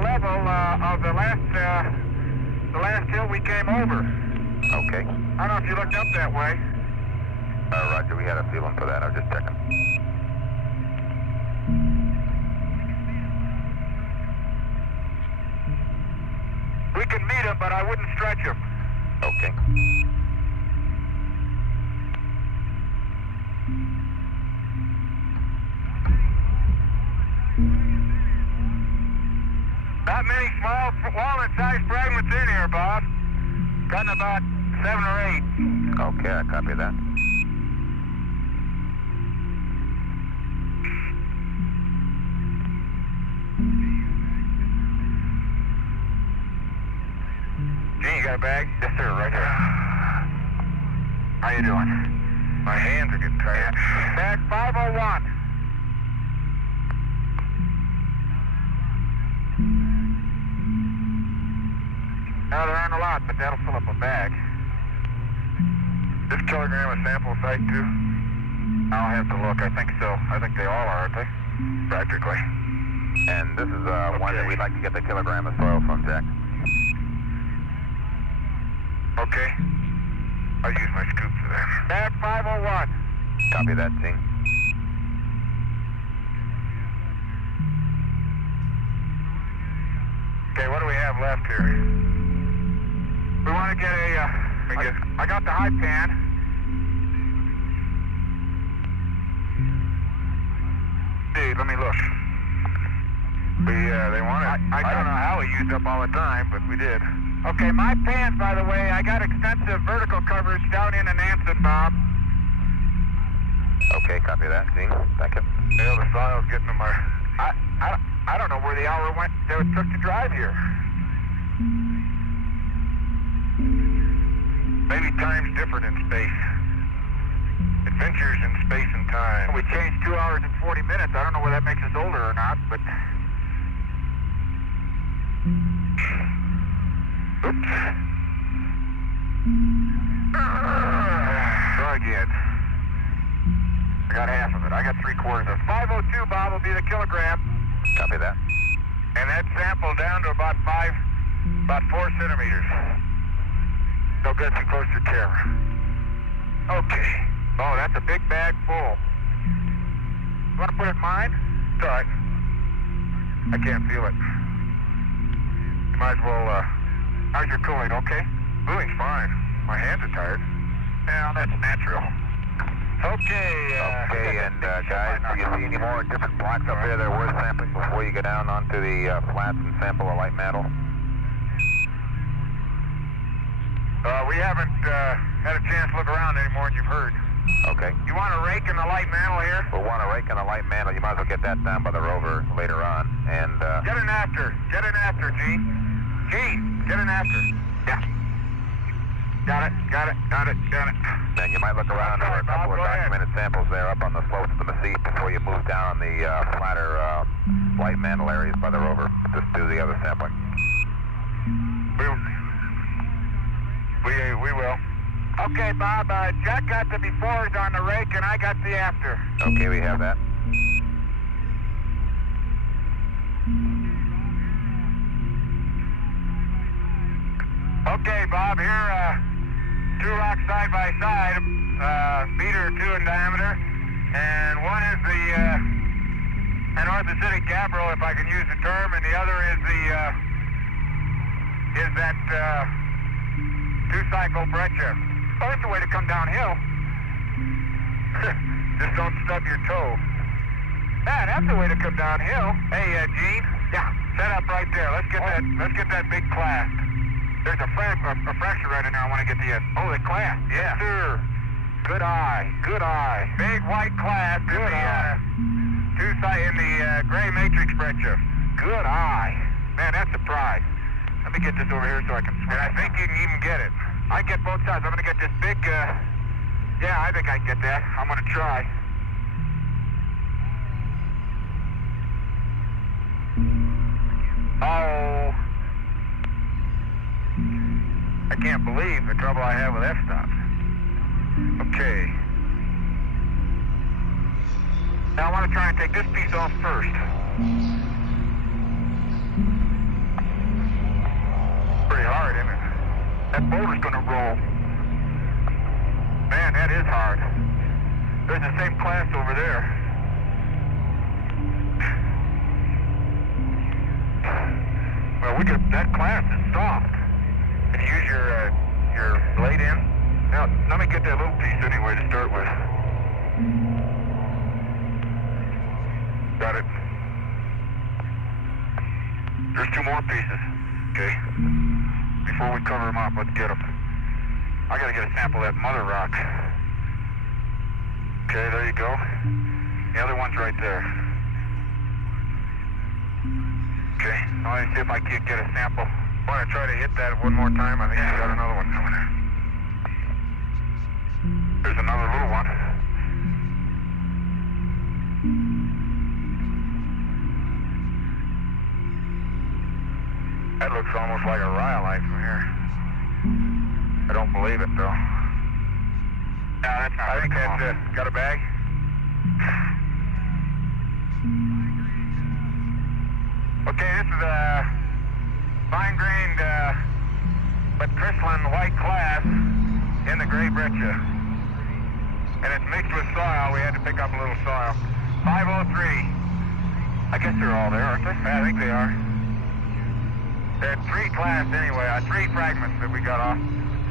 level of the last hill we came over. Okay. I don't know if you looked up that way. Roger, we had a feeling for that. I was just checking. We can meet him, but I wouldn't stretch him. Okay. Not many small walnut-sized fragments in here, Bob. Gotten about 7 or 8. Okay, I copy that. Gene, you got a bag? Yes, sir, right here. How you doing? My hands are getting tired. Bag 501. No, there aren't a lot, but that'll fill up a bag. This kilogram a sample site, too? I'll have to look. I think so. I think they all are, aren't they? Practically. And this is one that we'd like to get the kilogram of soil from, Jack. Okay. I'll use my scoop for that. Bag 501. Copy that, Gene. Okay, what do we have left here? We want to get a, I got the high pan. See, let me look. They wanted, I don't know how we used up all the time, but we did. Okay, my pans, by the way, I got extensive vertical coverage down in Anson, Bob. Okay, copy that, Gene. Thank you. Yeah, the soil's getting them. I don't know where the hour went that it took to drive here. Maybe time's different in space. Adventures in space and time. We changed 2 hours and 40 minutes. I don't know whether that makes us older or not, but... Oops. Try again. I got half of it. I got 3/4 of it. 502, Bob, will be the kilogram. Copy that. And that sample down to about 4 centimeters. Don't get too close to the camera. Okay. Oh, that's a big bag full. You want to put it in mine? Start. I can't feel it. You might as well, how's your cooling, okay? Cooling's fine. My hands are tired. Well, that's natural. Okay, and guys, do you see any more different blocks up there that are worth sampling before you go down onto the flats and sample a light mantle? We haven't had a chance to look around any more than you've heard. Okay. You want to rake in the light mantle here? We'll want to rake in a light mantle. You might as well get that down by the rover later on. And Get in after, Gene. Gene, get in after. Yeah. Got it. then you might look around for a couple of documented samples there up on the slopes of the massif before you move down on the flatter light mantle areas by the rover. Just do the other sampling. We will. Okay, Bob, Jack got the befores on the rake and I got the after. Okay, we have that. Okay, Bob, here, two rocks side by side, meter or two in diameter, and one is the an orthositic gabbro, if I can use the term, and the other is that two-cycle breccia. Oh, that's the way to come downhill. Just don't stub your toe. Yeah, that's the way to come downhill. Hey, Gene. Yeah. Set up right there. Let's get that big clasp. There's a fracture right in there. I want to get the the clasp. Yeah. Yes, sir. Good eye. Big white clasp in the gray matrix breccia. Good eye. Man, that's a prize. Let me get this over here so I can swing. And I think you can even get it. I get both sides. I'm going to get this big, yeah, I think I can get that. I'm going to try. Oh. I can't believe the trouble I have with f-stops. Okay. Now I want to try and take this piece off first. Pretty hard, isn't it? That boulder's gonna roll. Man, that is hard. There's the same class over there. Well, that class is soft. Can you use your blade in? Now, let me get that little piece anyway to start with. Got it. There's two more pieces. Okay. Before we cover them up, let's get them. I gotta get a sample of that mother rock. Okay, there you go. The other one's right there. Okay, now let me see if I can get a sample. I want to try to hit that one more time. I think I got another one coming in. There's another little one. That looks almost like a rhyolite from here. I don't believe it, though. No, that's not. I think that's it. Got a bag? Okay, this is a fine-grained but crystalline white class in the gray breccia. And it's mixed with soil. We had to pick up a little soil. 503. I guess they're all there, aren't they? I think they are. They had three class anyway, three fragments that we got off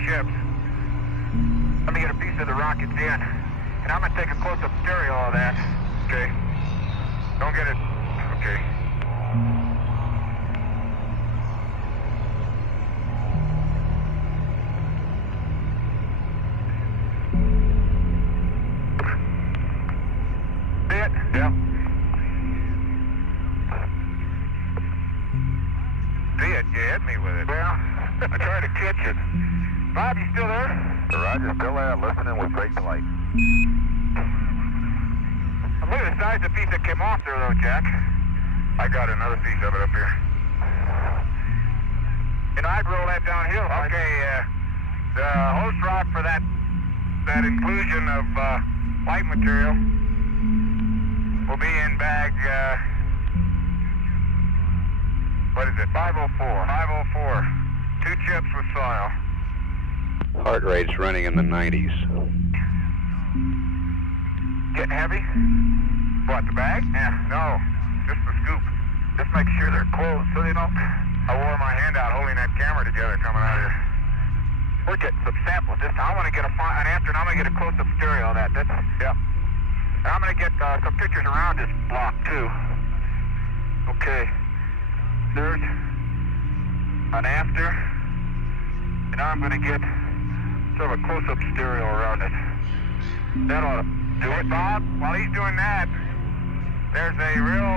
ships. Let me get a piece of the rock it's in. And I'm gonna take a close-up stereo of that. Okay. Don't get it. Okay. See it? Yeah. See it? You hit me with it. Well, I tried to catch it. Bob, you still there? Roger's still there, listening with great delight. Look at the size of the piece that came off there, though, Jack. I got another piece of it up here. You know, I'd roll that downhill. Okay, the host rock for that inclusion of light material will be in bag, what is it, 504. 504. 2 chips with soil. Heart rate's running in the 90s. Getting heavy? What, the bag? Yeah, no, just the scoop. Just make sure they're closed so they don't... I wore my hand out holding that camera together coming out of here. We're getting some samples this time. I want to get an answer, and I'm going to get a close-up stereo of that. Yeah. And I'm going to get some pictures around this block, too. Okay. There's an after. And now I'm going to get sort of a close-up stereo around it. That ought to do it. Bob, while he's doing that, there's a real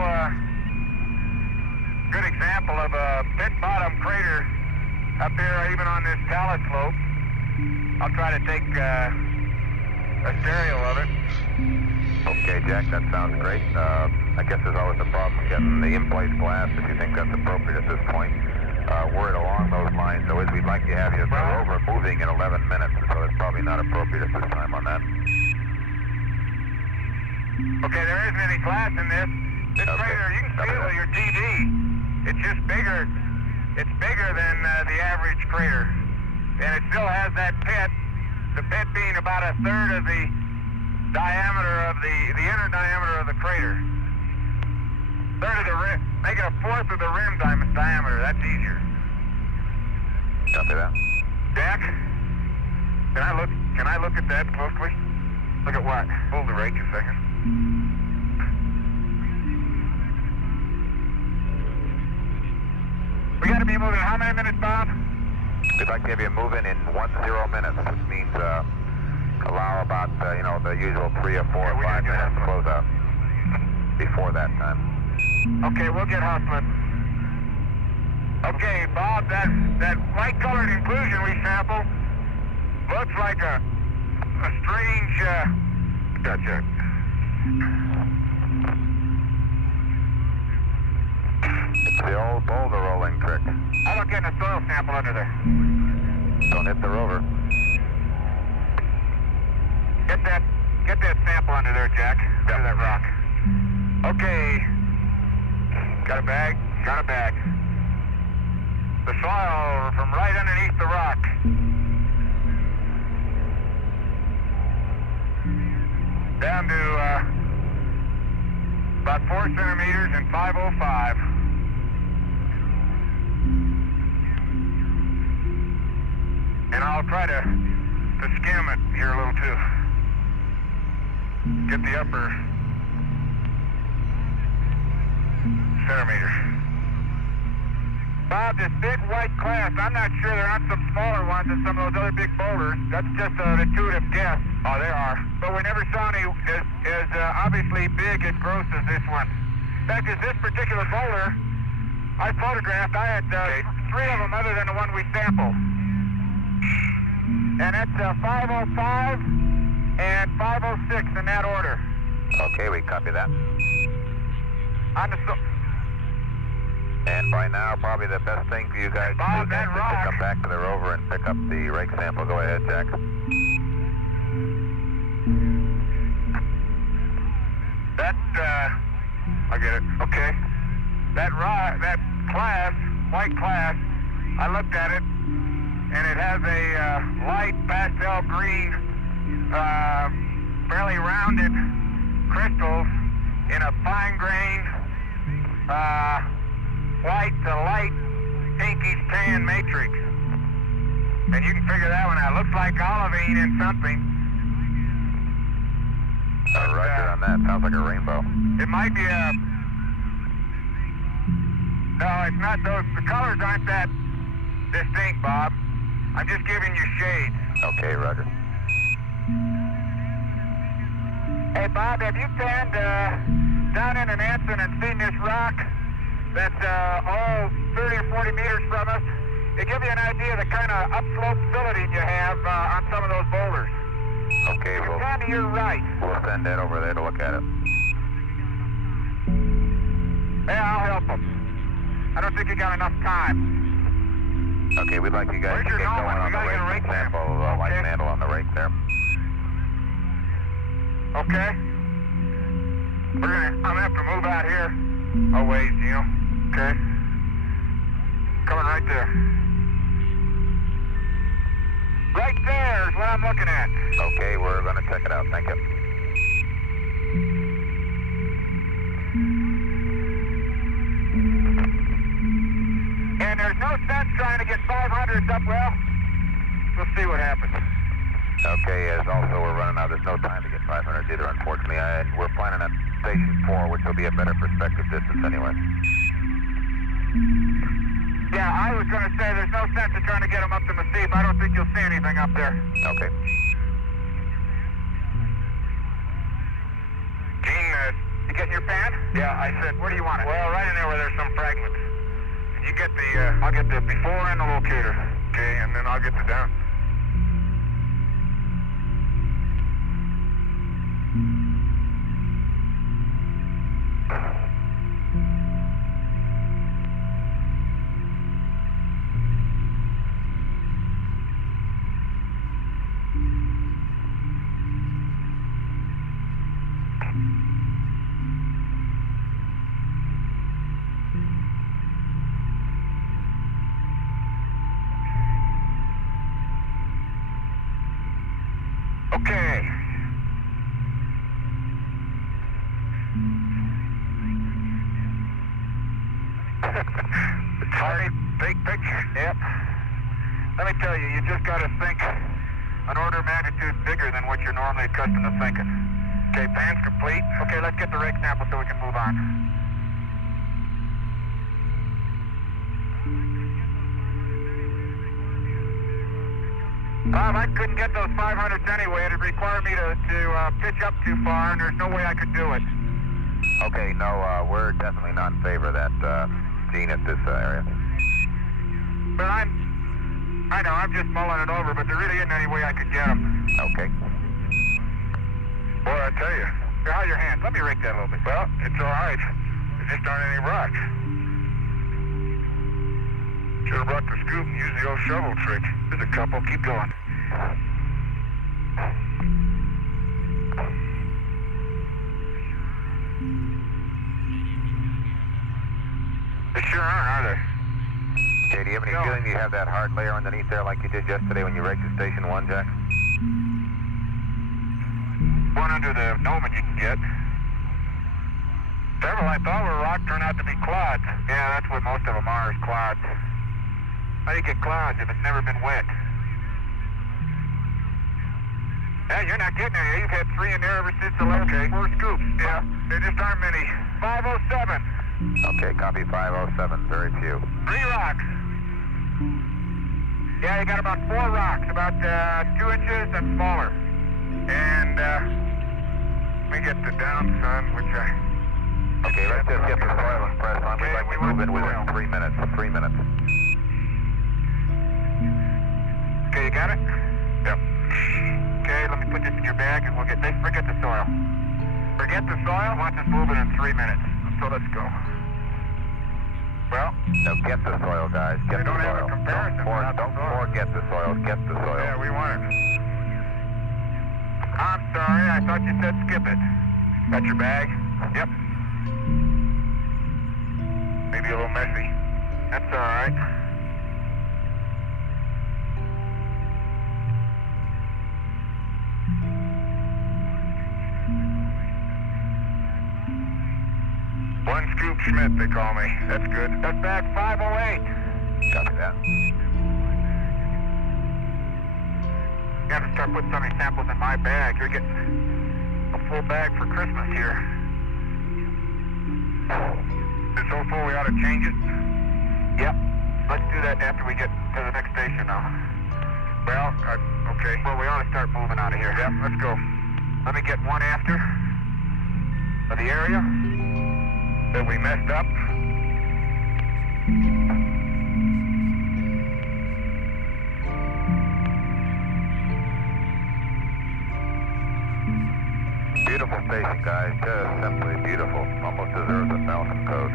good example of a pit-bottom crater up here, even on this talus slope. I'll try to take a stereo of it. Okay, Jack, that sounds great. I guess there's always a problem getting the in-place glass if you think that's appropriate at this point. Word along those lines, though, is we'd like to have you the rover moving in 11 minutes, so it's probably not appropriate at this time on that. Okay, there isn't any glass in this. This crater, you can see it with your TV. It's just bigger. It's bigger than the average crater. And it still has that pit, the pit being about a third of the diameter of the inner diameter of the crater. Third of the rim, make it a fourth of the rim diameter. That's easier. Copy that. Jack, can I look at that closely? Look at what? Hold the rake a second. We got to be moving how many minutes, Bob? We'd like to have you move in 10 minutes, which means allow about the usual 3 or 4 or 5 minutes to close out before that time. Okay, we'll get hustling. Okay, Bob, that light-colored inclusion we sampled looks like a strange. Gotcha. It's the old boulder rolling trick. How about getting a soil sample under there? Don't hit the rover. Get that sample under there, Jack. Under that rock. Okay. Got a bag? Got a bag. The soil from right underneath the rock. Down to about 4 centimeters and 505. And I'll try to skim it here a little too. Get the upper centimeter. Bob, this big white class, I'm not sure there aren't some smaller ones than some of those other big boulders. That's just an intuitive guess. Oh, there are. But we never saw any as obviously big and gross as this one. In fact, this particular boulder I photographed, I had 3 of them other than the one we sampled. And that's 505 and 506 in that order. Okay, we copy that. On the and by now, probably the best thing for you guys to do next is to come back to the rover and pick up the rake sample. Go ahead, Jack. I get it. Okay. That class, white class, I looked at it, and it has a light pastel green, fairly rounded crystals in a fine grain, white to light pinkish tan matrix. And you can figure that one out. Looks like olivine in something. Roger on that. Sounds like a rainbow. It might be a... No, it's not those. The colors aren't that distinct, Bob. I'm just giving you shades. Okay, Roger. Hey, Bob, have you panned down in an Anson and seen this rock that's all 30 or 40 meters from us? It gives you an idea of the kind of upslope silting you have on some of those boulders. Okay, we'll pan to your right. We'll send that over there to look at it. Yeah, I'll help them. I don't think you got enough time. Okay, we'd like you guys to get going on the rake sample, light mantle on the rake there. Okay. I'm gonna have to move out here a ways, you know. Okay. Coming right there. Right there is what I'm looking at. Okay, we're gonna check it out. Thank you. And there's no sense trying to get 500s up. Well, We'll see what happens. Okay, as also we're running out, there's no time to get 500 either, unfortunately. We're planning on Station 4, which will be a better perspective distance anyway. Yeah, I was going to say there's no sense in trying to get them up to Massif. I don't think you'll see anything up there. Okay. Gene, you getting your pan? Yeah, I said, where do you want it? Well, right in there where there's some fragments. You get the, I'll get the before and the locator. Okay, and then I'll get the down. Okay. Sorry, big picture. Yep. Let me tell you, you just got to think an order of magnitude bigger than what you're normally accustomed to thinking. Okay, pan's complete. Okay, let's get the rake sample so we can move on. Bob, I couldn't get those 500s anyway. It'd require me to pitch up too far, and there's no way I could do it. Okay, no, we're definitely not in favor of that, Gene, at this area. But I know, I'm just mulling it over, but there really isn't any way I could get them. Okay. Boy, I tell you, how are your hands? Let me rake that a little bit. Well, it's all right. There just aren't any rocks. Should have brought the scoop and used the old shovel trick. There's a couple. Keep going. They sure aren't, are they? Okay, do you have any feeling you have that hard layer underneath there like you did yesterday when you raked the Station 1, Jack? One under the gnomon you can get. Several I thought were rock turned out to be clods. Yeah, that's what most of them are, is clods. How do you get clouds if it's never been wet? Yeah, you're not getting any. You've had 3 in there ever since the last 4 scoops. Yeah, there just aren't many. 507. Okay, copy 507. Very few. 3 rocks. Yeah, you got about 4 rocks, about 2 inches and smaller. And let me get the down, son, which I... Okay, let's just get the soil and press on. We'd like to move in within 3 minutes. 3 minutes. Okay, you got it? Yep. Okay, let me put this in your bag and we'll get this. Forget the soil. Forget the soil? I want this moving in 3 minutes. So let's go. Well? No, get the soil, guys. Get the soil. Don't have a comparison. Don't forget the soil. Get the soil. Yeah, we want it. I'm sorry. I thought you said skip it. Got your bag? Yep. Maybe a little messy. That's all right. One Scoop Schmidt, they call me. That's good. That's bag 508. Copy that. You have to start putting some of these samples in my bag. You're getting a full bag for Christmas here. It's so full we ought to change it? Yep. Let's do that after we get to the next station now. Well, okay. Well, we ought to start moving out of here. Yep, let's go. Let me get one after of the area that we messed up. Beautiful station, guys. Just simply beautiful. Almost deserves a 1,000 code.